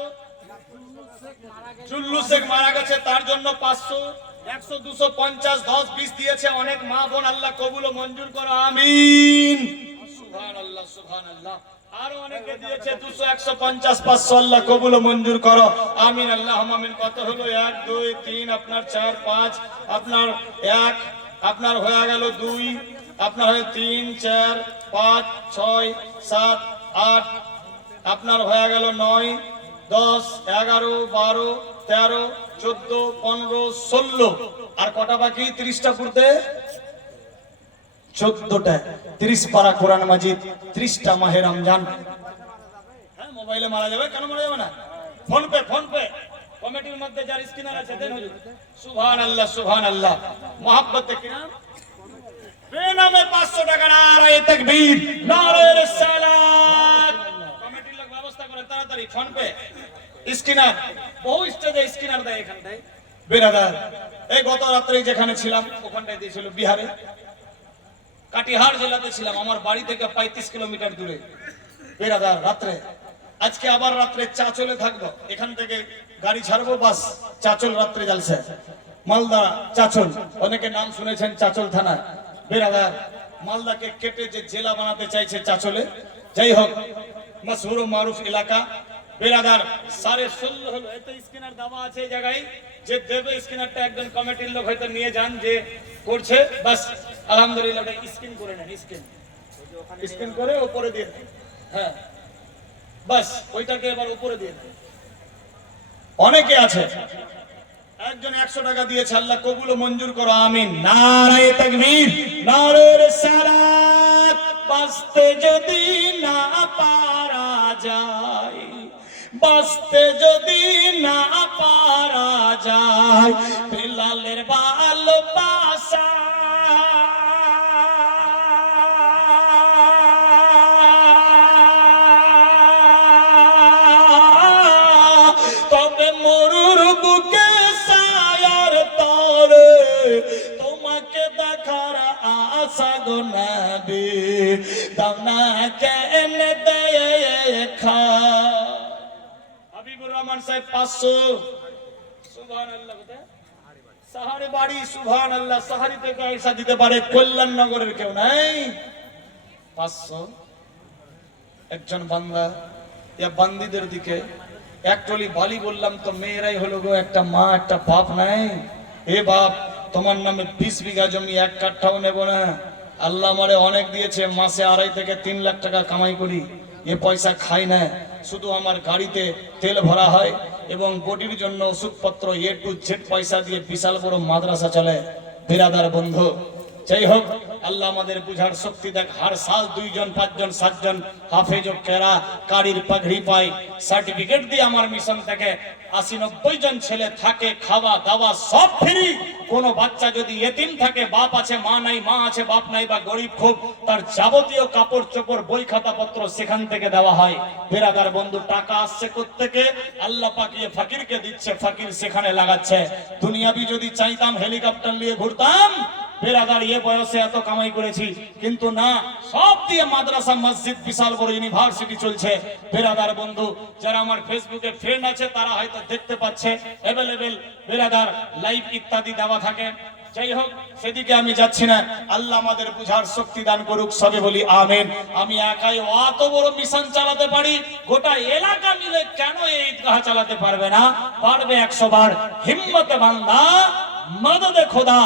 চুল্লু শেখ মারা গেছে তার জন্য 500 100 200 50 10 20 দিয়েছে অনেক মা বোন আল্লাহ কবুল ও মঞ্জুর করো আমিন সুবহানাল্লাহ সুবহানাল্লাহ আরো অনেকে দিয়েছে 200 150 500 আল্লাহ কবুল ও মঞ্জুর করো আমিন আল্লাহুম্মা আমিন কত হলো 1 2 3 আপনার 4 5 আপনার 1 আপনার হয়ে গেল 2 আপনার হয়ে 3 4 5 6 7 8 আপনার হয়ে গেল 9 10 11 12 13 14 15 16 আর কটা বাকি 30টা পড়তে 14টা 30 পারা কোরআন মাজিদ 30টা মাহে রমজান হ্যাঁ মোবাইলে মারা যাবে কেন মারা যাবে না ফোন পে কমিটির মধ্যে যার স্ক্রিনার আছে দেন হুজুর সুবহানাল্লাহ সুবহানাল্লাহ মোহাব্বতে কি নাম বেনামে 500 টাকা নারায়ে তাকবীর নারায়ে রিসালাত কমিটির লোক ব্যবস্থা করে তাড়াতাড়ি ফোন পে স্ক্রিনার বহু স্টেজে স্ক্রিনার দেয় এখানটায় বেরাদার এই গত রাত্রে যেখানে ছিলাম ওখানটায় দিয়েছিল বিহারে কাটিহার জেলাতে ছিলাম আমার বাড়ি থেকে 35 কিলোমিটার দূরে বেরাদার রাত্রে আজকে আবার রাত্রে চাচলে থাকবো এখান থেকে গাড়ি ছাড়বো বাস চাচল রাত্রে জালসা মালদা চাচল অনেকে নাম শুনেছেন চাচল থানা বেরাদার মালদাকে কেটে যে জেলা বানাতে চাইছে চাচলে যাই হোক মশহুর ও মারুফ এলাকা বেরাদার 16.5 হলো এত স্ক্রিনার দেওয়া আছে এই জায়গায় যে দেবে স্ক্রিনারটা একজন কমিটির লোক হয়তো নিয়ে যান যে করছে বাস আলহামদুলিল্লাহ স্ক্রিন করে নেন স্ক্রিন করে উপরে দিয়ে দেন হ্যাঁ বাস ওইটাকে এবার উপরে দিয়ে দেন অনেকে আছে একজন 100 টাকা দিয়েছে আল্লাহ কবুল ও মঞ্জুর করো আমিন নারায়ে তাকবীর নারায়ে রিসালাত বাঁচতে যদি না পারা যায় বাঁচতে যদি না পারা যায় বিলালের ভালোবাসা তবে মরুর বুকে সায়ার তরে তোমাকে দেখার আশা গো নবী দাও না কেনে দেখা হাবিবুর রহমান সাহেব 500 সুবহানাল্লাহ কোথায় সাহারি বাড়ি সুবহানাল্লাহ সাহারি থেকে পয়সা দিতে পারে কল্যাণনগরের কেউ নাই 500 একজন বান্দা ইয়া বান্দীদের দিকে একটলি বালি বললাম তো মেয়েরাই হলো গো একটা মা একটা বাপ নাই। এ বাপ, তোমার নামে 20 বিঘা জমি এক কাঠাও নেব না। আল্লাহ আমারে অনেক দিয়েছে, মাসে 2.5 থেকে 3 লাখ টাকা কামাই করি। এ পয়সা খাই না, শুধু আমার গাড়িতে তেল ভরা হয় এবং বডির জন্য ওষুধপত্র A to Z পয়সা দিয়ে বিশাল বড় মাদ্রাসা চলে। বিরাদার বন্ধু, যাই হোক, আল্লাহ আমাদের বুঝার শক্তি দেখ। হার সাল 2 জন 5 জন 7 জন হাফেজ ও কেরা কারির পাগড়ি পাই, সার্টিফিকেট দিয়ে আমার মিশন থেকে 80-90 জন ছেলে থাকে, খাওয়া দাওয়া সব ফ্রি। কোন বাচ্চা যদি এতিম থাকে, বাপ আছে মা নাই, মা আছে বাপ নাই, বা গরিব খুব, তার যাবতীয় কাপড় চোপড় বই খাতা পত্র সেখান থেকে দেওয়া হয়। বিরাদার বন্ধু, টাকা আসছে কোত্থেকে? আল্লাহ পাকিয়ে ফকিরকে দিচ্ছে, ফকির সেখানে লাগাচ্ছে। দুনিয়াবি যদি চাইতাম হেলিকপ্টার নিয়ে ঘুরতাম, বেরাদার এ বয়সে এত কামাই করেছি, কিন্তু না, সব দিয়ে মাদ্রাসা মসজিদ বিশাল বড় ইউনিভার্সিটি চলছে। বেরাদার বন্ধু, যারা আমার ফেসবুকে ফ্রেন্ড আছে তারা হয়তো দেখতে পাচ্ছে, অ্যাভেলেবেল বেরাদার লাইভ ইত্যাদি দেওয়া থাকে। যাই হোক, সেদিকে আমি যাচ্ছি না। আল্লাহ আমাদের বুঝার শক্তি দান করুক, সবে বলি আমিন। আমি একাই অত বড় মিশন চালাতে পারি, গোটা এলাকা মিলে কেন এই ঈদগাহ চালাতে পারবে না? পারবে 100 বার। হিম্মতে বান্দা মদদে খোদা,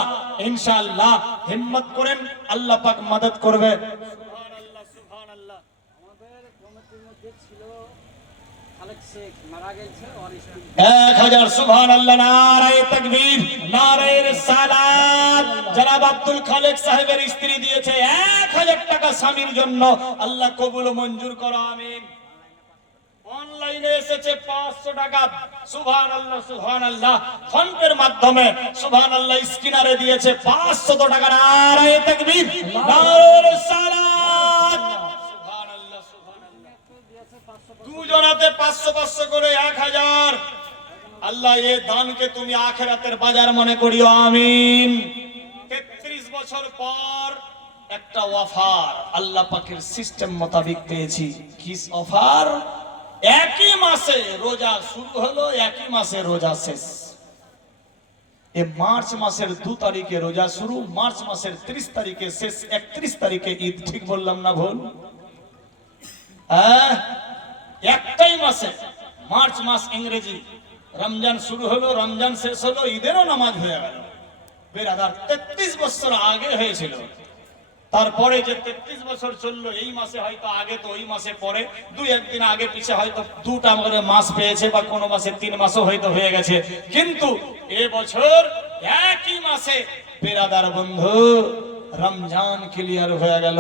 ইনশাআল্লাহ হিম্মত করেন, আল্লাহ পাক মদদ করবে। সুবহানাল্লাহ, সুবহানাল্লাহ। আমাদের কমিটির মধ্যে ছিল খালেক শেখ, মারা গেছে। ওর স্ত্রী 1000 সুবহানাল্লাহ, নারায়ে তাকবীর, নারায়ে রিসালাত। জনাব আব্দুল খালেক সাহেবের স্ত্রী দিয়েছে 1000 টাকা স্বামীর জন্য। আল্লাহ কবুল ও মঞ্জুর করো, আমিন। অনলাইনে এসেছে 500 টাকা, সুবহানাল্লাহ, সুবহানাল্লাহ। ফোনপের মাধ্যমে সুবহানাল্লাহ স্ক্যানারে দিয়েছে 500 টাকা। নারায়ে তাকবীর, নারায়ে রিসালাত। সুবহানাল্লাহ, সুবহানাল্লাহ। দিয়েছে 500। দুজনাতে 500 করে 1000। আল্লাহ এই দানকে তুমি আখিরাতের বাজার মনে করিও, আমিন। 33 বছর পর একটা অফার আল্লাহ পাকের সিস্টেম মোতাবেক পেয়েছি। কি অফার? একই মাসে রোজা শুরু হলো, একই মাসে রোজা শেষ। এই মার্চ মাসের 2 তারিখে রোজা শুরু, মার্চ মাসের 30 তারিখে শেষ, 31 তারিখে ঈদ। ঠিক বললাম না ভুল? হ্যাঁ, একটাই মাসে, মার্চ মাস ইংরেজি। রমজান শুরু হলো, রমজান শেষ হলো, ঈদেরও নামাজ হয়ে গেল। বেরাদার 33 বছর আগে হয়েছিল। তারপরে যে 33 বছর চললো, এই মাসে হয়তো আগে, তো ওই মাসে পরে 2-1 দিন আগে পিছে হয়তো 2টা করে মাস পেয়েছে, বা কোনো মাসে 3 মাসও হয়তো হয়ে গেছে। কিন্তু এবছর একই মাসে বেরাদার বন্ধু রমজান ক্লিয়ার হয়ে গেল।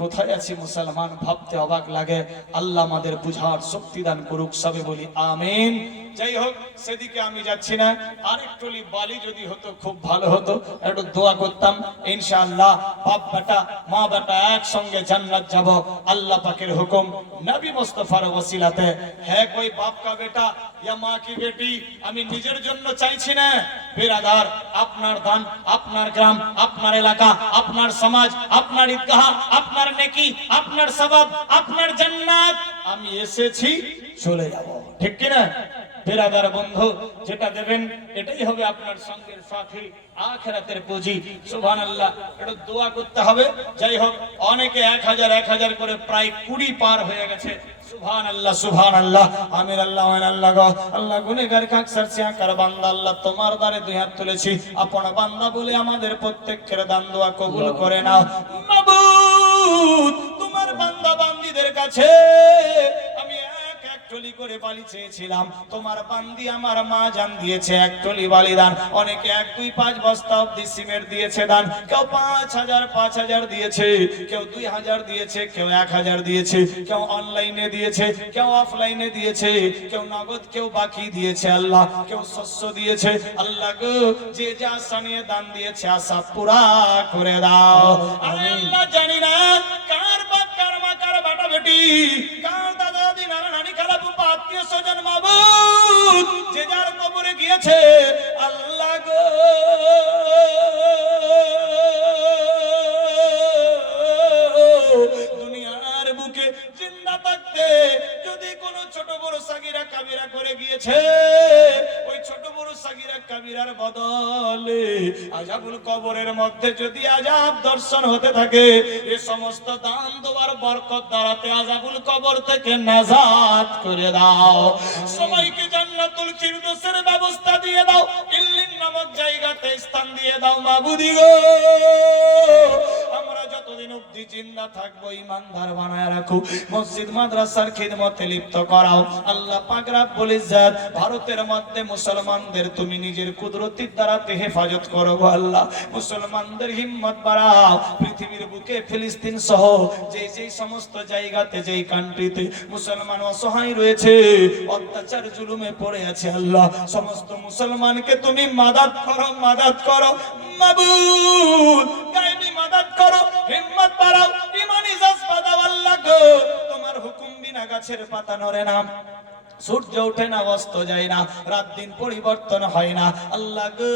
কোথায় আছি মুসলমান ভাবতে অবাক লাগে। আল্লাহ আমাদের বুঝার শক্তি দান করুক, সবে বলি আমিন। যাই হোক, সেদিকে আমি যাচ্ছি না। আরেকটুলি বালি যদি হতো খুব ভালো হতো, একটু দোয়া করতাম, ইনশাআল্লাহ বাপ বেটা মা বেটা একসঙ্গে জান্নাত যাব, আল্লাহ পাকের হুকুম, নবী মুস্তাফার ওসিলাতে। হ্যাঁ, कोई बाप का बेटा या माँ की बेटी, আমি নিজের জন্য চাইছি না। বিরাদার, আপনার দান, আপনার গ্রাম, আপনার এলাকা, আপনার সমাজ, আপনার ঈদগাহ, আপনার নেকি, আপনার সওয়াব, আপনার জান্নাত। আমি এসেছি, চলে যাব, ঠিক কি না? বিরাদার বন্ধু, যেটা দেবেন এটাই হবে আপনার সঙ্গের সাথী, আখিরাতের পুঁজি। সুবহানাল্লাহ, একটু দোয়া করতে হবে। যাই হোক, অনেকে 1000 করে প্রায় 20 পার হয়ে গেছে। সুবহানাল্লাহ, সুবহানাল্লাহ, আমিন। আল্লাহ আল্লাহ গো, আল্লাহ গুনাহগার কাকসার সিয়াকার বান্দা, আল্লাহ তোমার দ্বারে 2 হাত তুলেছি, আপন বান্দা বলে আমাদের প্রত্যেকের দান দোয়া কবুল করে নাও। মাবুদ, তোমার বান্দা বান্দীদের কাছে আমি এক টলি করে বালি চেয়েছিলাম, তোমার বান্দি আমার মা জান দিয়েছে 1 টলি বালি দান। অনেকে 1, 2, 5 বস্তা অব্দি সিমেন্ট দিয়েছে দান। কেউ 5000 দিয়েছে, কেউ 2000 দিয়েছে, কেউ 1000 দিয়েছে, কেউ অনলাইনে দিয়েছে, কেউ অফলাইনে দিয়েছে, কেউ নগদ, কেউ বাকি দিয়েছে আল্লাহ, কেউ শস্য দিয়েছে। আল্লাহ গো, যে যা আশা নিয়ে দান দিয়েছে আশা পুরা করে দাও। আমি আল্লাহ জানি না কার বাপ, কার মা, কার বাটা বেটি, কার দাদা দাদি, নানা নানি, খালা ফুফা, আত্মীয় স্বজন, মাবুদ, যে যার কবরে গিয়েছে আল্লাহ গো, দুনিয়ার বুকে জিন্দা থাকতে যদি কোনো ছোট বড় সাগিরা কাবিরা করে গিয়েছে, ওই ছোট বড় সাগীরা কাবীরার বদলে আযাবুল কবরের মধ্যে যদি আযাব দর্শন হতে থাকে, এই সমস্ত দান দেওয়ার বরকত দ্বারাতে আযাবুল কবর থেকে নাজাত করে দাও। সবাইকে জান্নাতুল ফিরদৌসের ব্যবস্থা দিয়ে দাও, ইল্লিন নামক জায়গাতে স্থান দিয়ে দাও মাবুদি গো। আমরা যতদিন অবধি জিন্দা থাকবো ইমানদার বানায় রাখো, মসজিদ মাদ্রাসার খিদমতে লিপ্ত করাও। আল্লাহ পাক রব্বুল ইজ্জত ভারতের মধ্যে মুসলমানদের তুমি নিজের কুদরতির দ্বারাতে হেফাজত করো গো আল্লাহ। মুসলমানদের হিম্মত বাড়াও। পৃথিবীর বুকে ফিলিস্তিন সহ যে সমস্ত জায়গাতে যেই কান্ট্রিতে মুসলমান অসহায় রয়েছে, অত্যাচার জুলুমে পড়ে আছে আল্লাহ, সমস্ত মুসলমানকে তুমি মাদাদ করো, মাদাদ করো মাবুদ, গায়বী মাদাদ করো, হিম্মত বাড়াও, ঈমানি জজবা দাও আল্লাহ গো। তোমার হুকুম বিনা গাছের পাতা নড়ে না, সূর্য ওঠে না, অস্ত যায় না, রাত দিন পরিবর্তন হয় না আল্লাহ গো।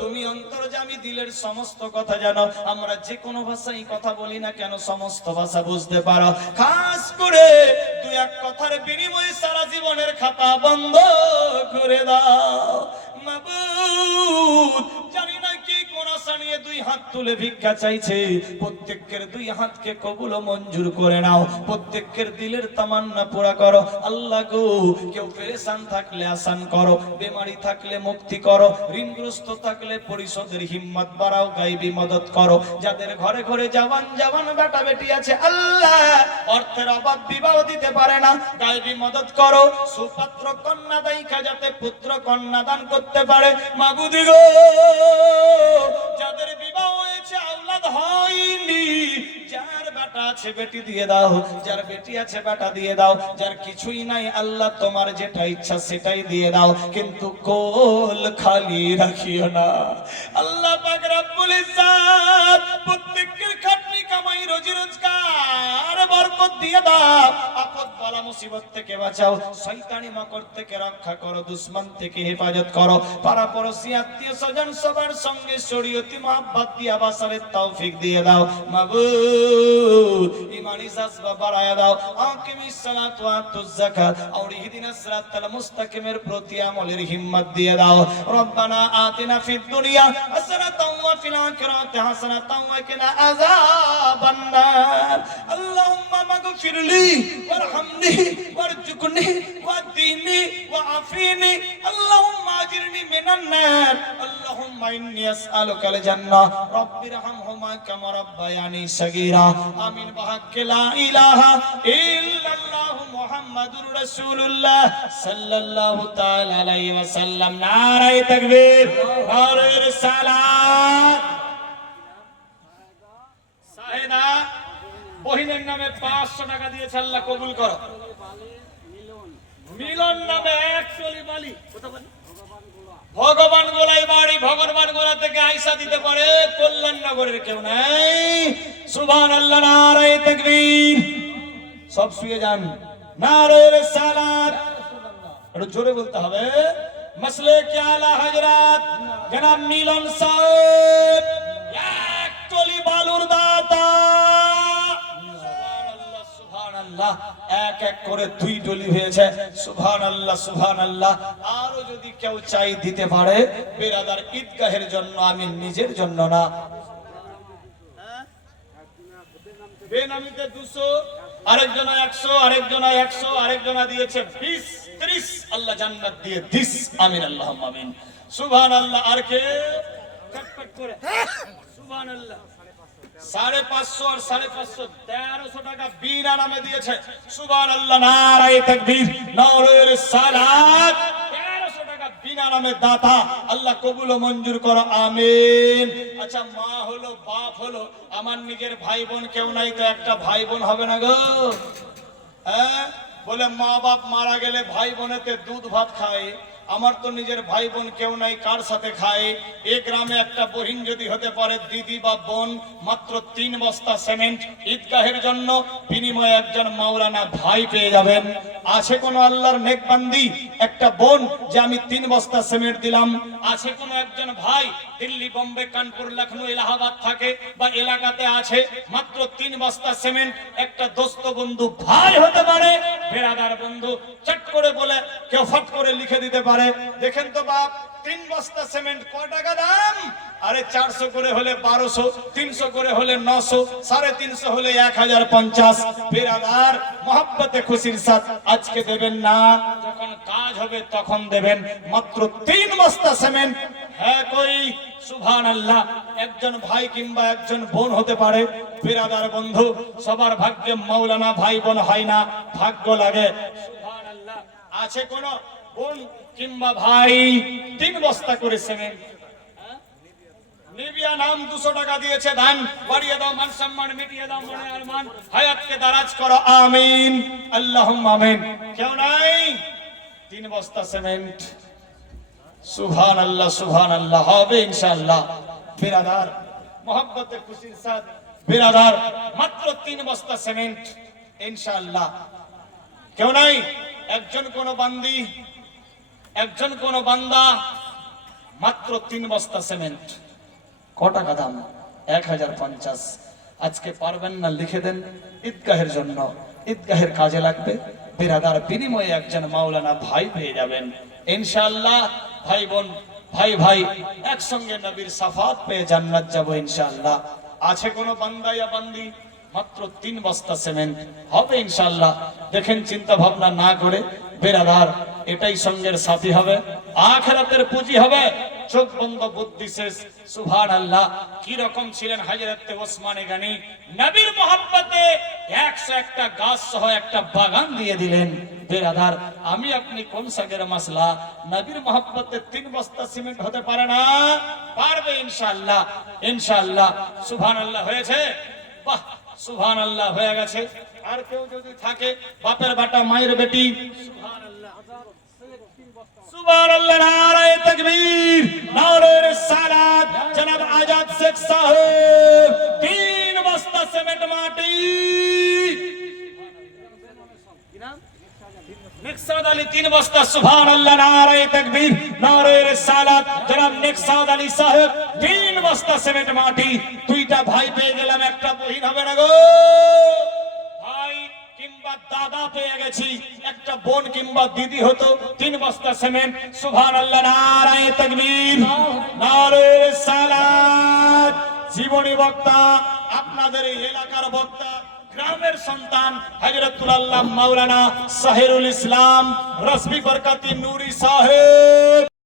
তুমি অন্তর্যামী, দিলের সমস্ত কথা জানো। আমরা যে কোনো ভাষায় কথা বলি না কেন সমস্ত ভাষা বুঝতে পারো। খাস করে দুই এক কথার বিনিময়ে সারা জীবনের খাতা বন্ধ করে দাও মাবুদ। জানি না কি কোন আশা নিয়ে দুই হাত তুলে ভিক্ষা চাইছে, প্রত্যেকের দুই হাতকে কবুল ও মঞ্জুর করে নাও, প্রত্যেকের দিলের তামান্না পুরা করো আল্লাহ গো। কেউ পেরেশান থাকলে আসান করো, বেমারি থাকলে মুক্তি করো, ঋণগ্রস্ত থাকলে পরিশোধের হিম্মত বাড়াও, গায়বী মদত করো। যাদের ঘরে ঘরে জওয়ান জওয়ান বেটা বেটি আছে আল্লাহ, অর্থের অভাব বিবাহ দিতে পারে না, গায়বী মদত করো। সুপাত্র কন্যা দাইকা যাতে পুত্র কন্যা দান করতে পারে মাবুদি গো। যাদের বিবাহ হয়েছে আওলাদ হয়নি, যার বেটা আছে বেটি দিয়ে দাও, যার বেটি আছে বেটা দিয়ে দাও, যার কিছুই নাই আল্লাহ তোমার যেটা ইচ্ছা সেটাই দিয়ে দাও, কিন্তু কোল খালি রাখিও না আল্লাহ পাক রব্বুল ইজ্জত। প্রত্যেকের খাটনি কামাই রোজি রোজগার বরকত দিয়ে দাও, আপদ বালা মুসিবত থেকে বাঁচাও, শয়তানি মকর থেকে রক্ষা করো, দুশমন থেকে হেফাজত করো, পাড়া পড়শি আত্মীয় স্বজন সবার সঙ্গে শরীয়তি মহব্বত দিয়া বাসারের তৌফিক দিয়ে দাও মাবুদ। ঈমানি জজবা বাড়ায়া দাও, আকিমিস সালাত ওয়া আতুজ যাকাত, আর ইহদিনাস সিরাতাল মুস্তাকিমের প্রতি আমলের হিম্মত দিয়ে দাও। রব্বানা আতিনা ফিদ দুনিয়া হাসানাতাও ওয়া ফিল আখিরাতি হাসানাতাও ওয়া কিনা আযাবান নার। আল্লাহুম্মা মাগফিরলি ওয়ারহামনি ওয়ারজুকনি ওয়াহদিনি ওয়াআফিনি, আল্লাহুম্মা আজিরনি মিনান নার, আল্লাহুম্মা ইন্নী আসআলুকাল জান্নাহ, রব্বিরহামহুমা কামা রাব্বায়ানি সাগীরা। আমিন বিহাক্কি লা ইলাহা ইল্লাল্লাহু মুহাম্মাদুর রাসূলুল্লাহ সাল্লাল্লাহু তাআলা আলাইহি ওয়াসাল্লাম। নারায়ে তাকবীর, নারায়ে রিসালাত। সাহেদা বহিনের নামে 500 টাকা দিয়েছে, আল্লাহ কবুল করো। মিলন নামে 100 বালি, ভগবান গোলাই বাড়ি, ভগবান গোলা থেকে আয়সা দিতে পারে, কল্যাণনগরের কেউ নাই। সুবহানাল্লাহ, নারায়ে তাকবীর। সব শুয়ে যান, নারায়ে রিসালাত। একটু জোরে বলতে হবে। মাসলে কি আলা হযরত জনাব মিলন সাহেব, এক টলি বালুর দাতা। সুবহানাল্লাহ, সুবহানাল্লাহ। এক এক করে 2 টলি হয়েছে। সুবহানাল্লাহ, সুবহানাল্লাহ। আরো যদি কেউ চাই দিতে পারে, বেরাদার ঈদগাহের জন্য, আমি নিজের জন্য না। বেনামিতে 200, আরেকজনা 100, আরেকজনা 100, আরেকজনা দিয়েছে 20, 30। আল্লাহ জান্নাত দিয়ে দিস, আমিন আল্লাহুম্মা আমিন। সুবহানাল্লাহ। আর কে টকটক করে সুবহানাল্লাহ। 550 আর 550, 1300 টাকা বিনা নামে দিয়েছে। সুবহানাল্লাহ, নারায়ে তাকবীর, নারায়ে রিসালাত। 1300 টাকা বিনা নামে দাতা, আল্লাহ কবুল ও মঞ্জুর করো, আমিন। আচ্ছা, মা হলো, বাপ হলো, আমার নিজের ভাই বোন কেউ নাই, তো একটা ভাই বোন হবে না গো? হ্যাঁ, বলে মা বাপ মারা গেলে ভাই বোনেতে দুধ ভাত খায়, আমার তো নিজের ভাই বোন কেউ নাই, কার সাথে খায়? এই গ্রামে একটা বহিন যদি হতে পারে, দিদি বা বোন, মাত্র 3 বস্তা সিমেন্ট ঈদগাহের জন্য, বিনিময়ে একজন মাওলানা ভাই পেয়ে যাবেন। আছে কোন আল্লাহর নেক বান্দি একটা বোন যে আমি 3 বস্তা সিমেন্ট দিলাম? আছে কোন একজন ভাই দিল্লি, বোম্বে, কানপুর, লখনৌ, এলাহাবাদ থাকে বা এলাকাতে আছে, মাত্র 3 বস্তা সিমেন্ট একটা দোস্ত বন্ধু ভাই হতে পারে, বেরাদার বন্ধু চট করে বলে কেউ ফট করে লিখে দিতে পারে, দেখেন তো বাপ 3 বস্তা সিমেন্ট কত টাকা দাম? আরে 400 করে হলে 1200, 300 করে হলে 900, 350 হলে 1050। বেরাদার মহব্বতে খুশির সাথ আজকে দেবেন না, যখন কাজ হবে তখন দেবেন। মাত্র 3 বস্তা সিমেন্ট। হ্যাঁ কই সুবহানাল্লাহ। একজন ভাই কিংবা একজন বোন হতে পারে, বেরাদার বন্ধু সবার ভাগ্যে মাওলানা ভাই বোন হয় না, ভাগ্য লাগে। সুবহানাল্লাহ। আছে কোন বোন কিংবা ভাই 3 বস্তা করে সিমেন্ট? নিবিয়া নাম 200 টাকা দিয়েছে, ধান বাড়িয়ে দাও, মান সম্মান মিটিয়ে দাও, মনে আরমান হায়াতকে দারাজ করো, আমিন আল্লাহুম্মা আমিন। কেউ নাই 3 বস্তা সিমেন্ট? সুবহানাল্লাহ সুবহানাল্লাহ, হবে ইনশাআল্লাহ। বিরাদার মহব্বতে খুশির সাথ, বিরাদার মাত্র 3 বস্তা সিমেন্ট ইনশাআল্লাহ। কেউ নাই? একজন কোন বান্দি, একজন কোন বান্দা, মাত্র 3 বস্তা সিমেন্ট। ক টাকা দাম? 1050। আজকে পারবেন না, লিখে দেন ঈদগাহের জন্য, ঈদগাহের কাজে লাগবে। বিরাদার বিনিময়ে একজন মাওলানা ভাই পেয়ে যাবেন ইনশাআল্লাহ। ভাই বোন, ভাই ভাই একসঙ্গে নবীর সাফাত পেয়ে জান্নাত যাব ইনশাআল্লাহ। আছে কোন বান্দা ইয়া বান্দি? মাত্র 3 বস্তা সিমেন্ট, হবে ইনশাআল্লাহ। দেখেন চিন্তা ভাবনা না করে, বেরাদার এটাই সঙ্গের সাথী হবে, আখিরাতের পুঁজি হবে। চোখ বন্ধ, বুদ্ধি শেষ। সুবহানাল্লাহ। কি রকম ছিলেন হযরত ওসমানে গনি? নবীর মহব্বতে 101টা গাছ সহ একটা বাগান দিয়ে দিলেন। বেরাদার আমি আপনি কোন সাগের মাসলা? নবীর মহব্বতে 3 বস্তা সিমেন্ট হতে পারে না? পারবে ইনশাআল্লাহ ইনশাআল্লাহ। সুবহানাল্লাহ। হয়েছে? বাহ সুবহানাল্লাহ, হয়ে গেছে। আর কেউ যদি থাকে, বাপের বেটা মায়ের বেটি, সুবহানাল্লাহ সুবহানাল্লাহ, নারায়ে তাকবীর, নারায়ে রিসালাত, জনাব আজাদ শেখ সাহেব 3 বস্তা সিমেন্ট মাটি। নেকসাদ আলী 3 বস্তা। সুবহানাল্লাহ, নারায়ে তাকবীর, নারায়ে রিসালাত, জনাব নেকসাদ আলী সাহেব 3 বস্তা সিমেন্ট মাটি। 2টা ভাই পেয়ে গেলাম, একটা বহিন হবে না গো। ভাই কিংবা দাদা পেয়ে গেছি, একটা বোন কিংবা দিদি হতো। 3 বস্তা সিমেন্ট। সুবহানাল্লাহ, নারায়ে তাকবীর, নারায়ে রিসালাত। জীবনী বক্তা, আপনাদের এই এলাকার বক্তা, গ্রামের সন্তান হযরতুল আল্লাহ মাওলানা সাহিরুল ইসলাম রসবি বরকতি নূরি সাহেব।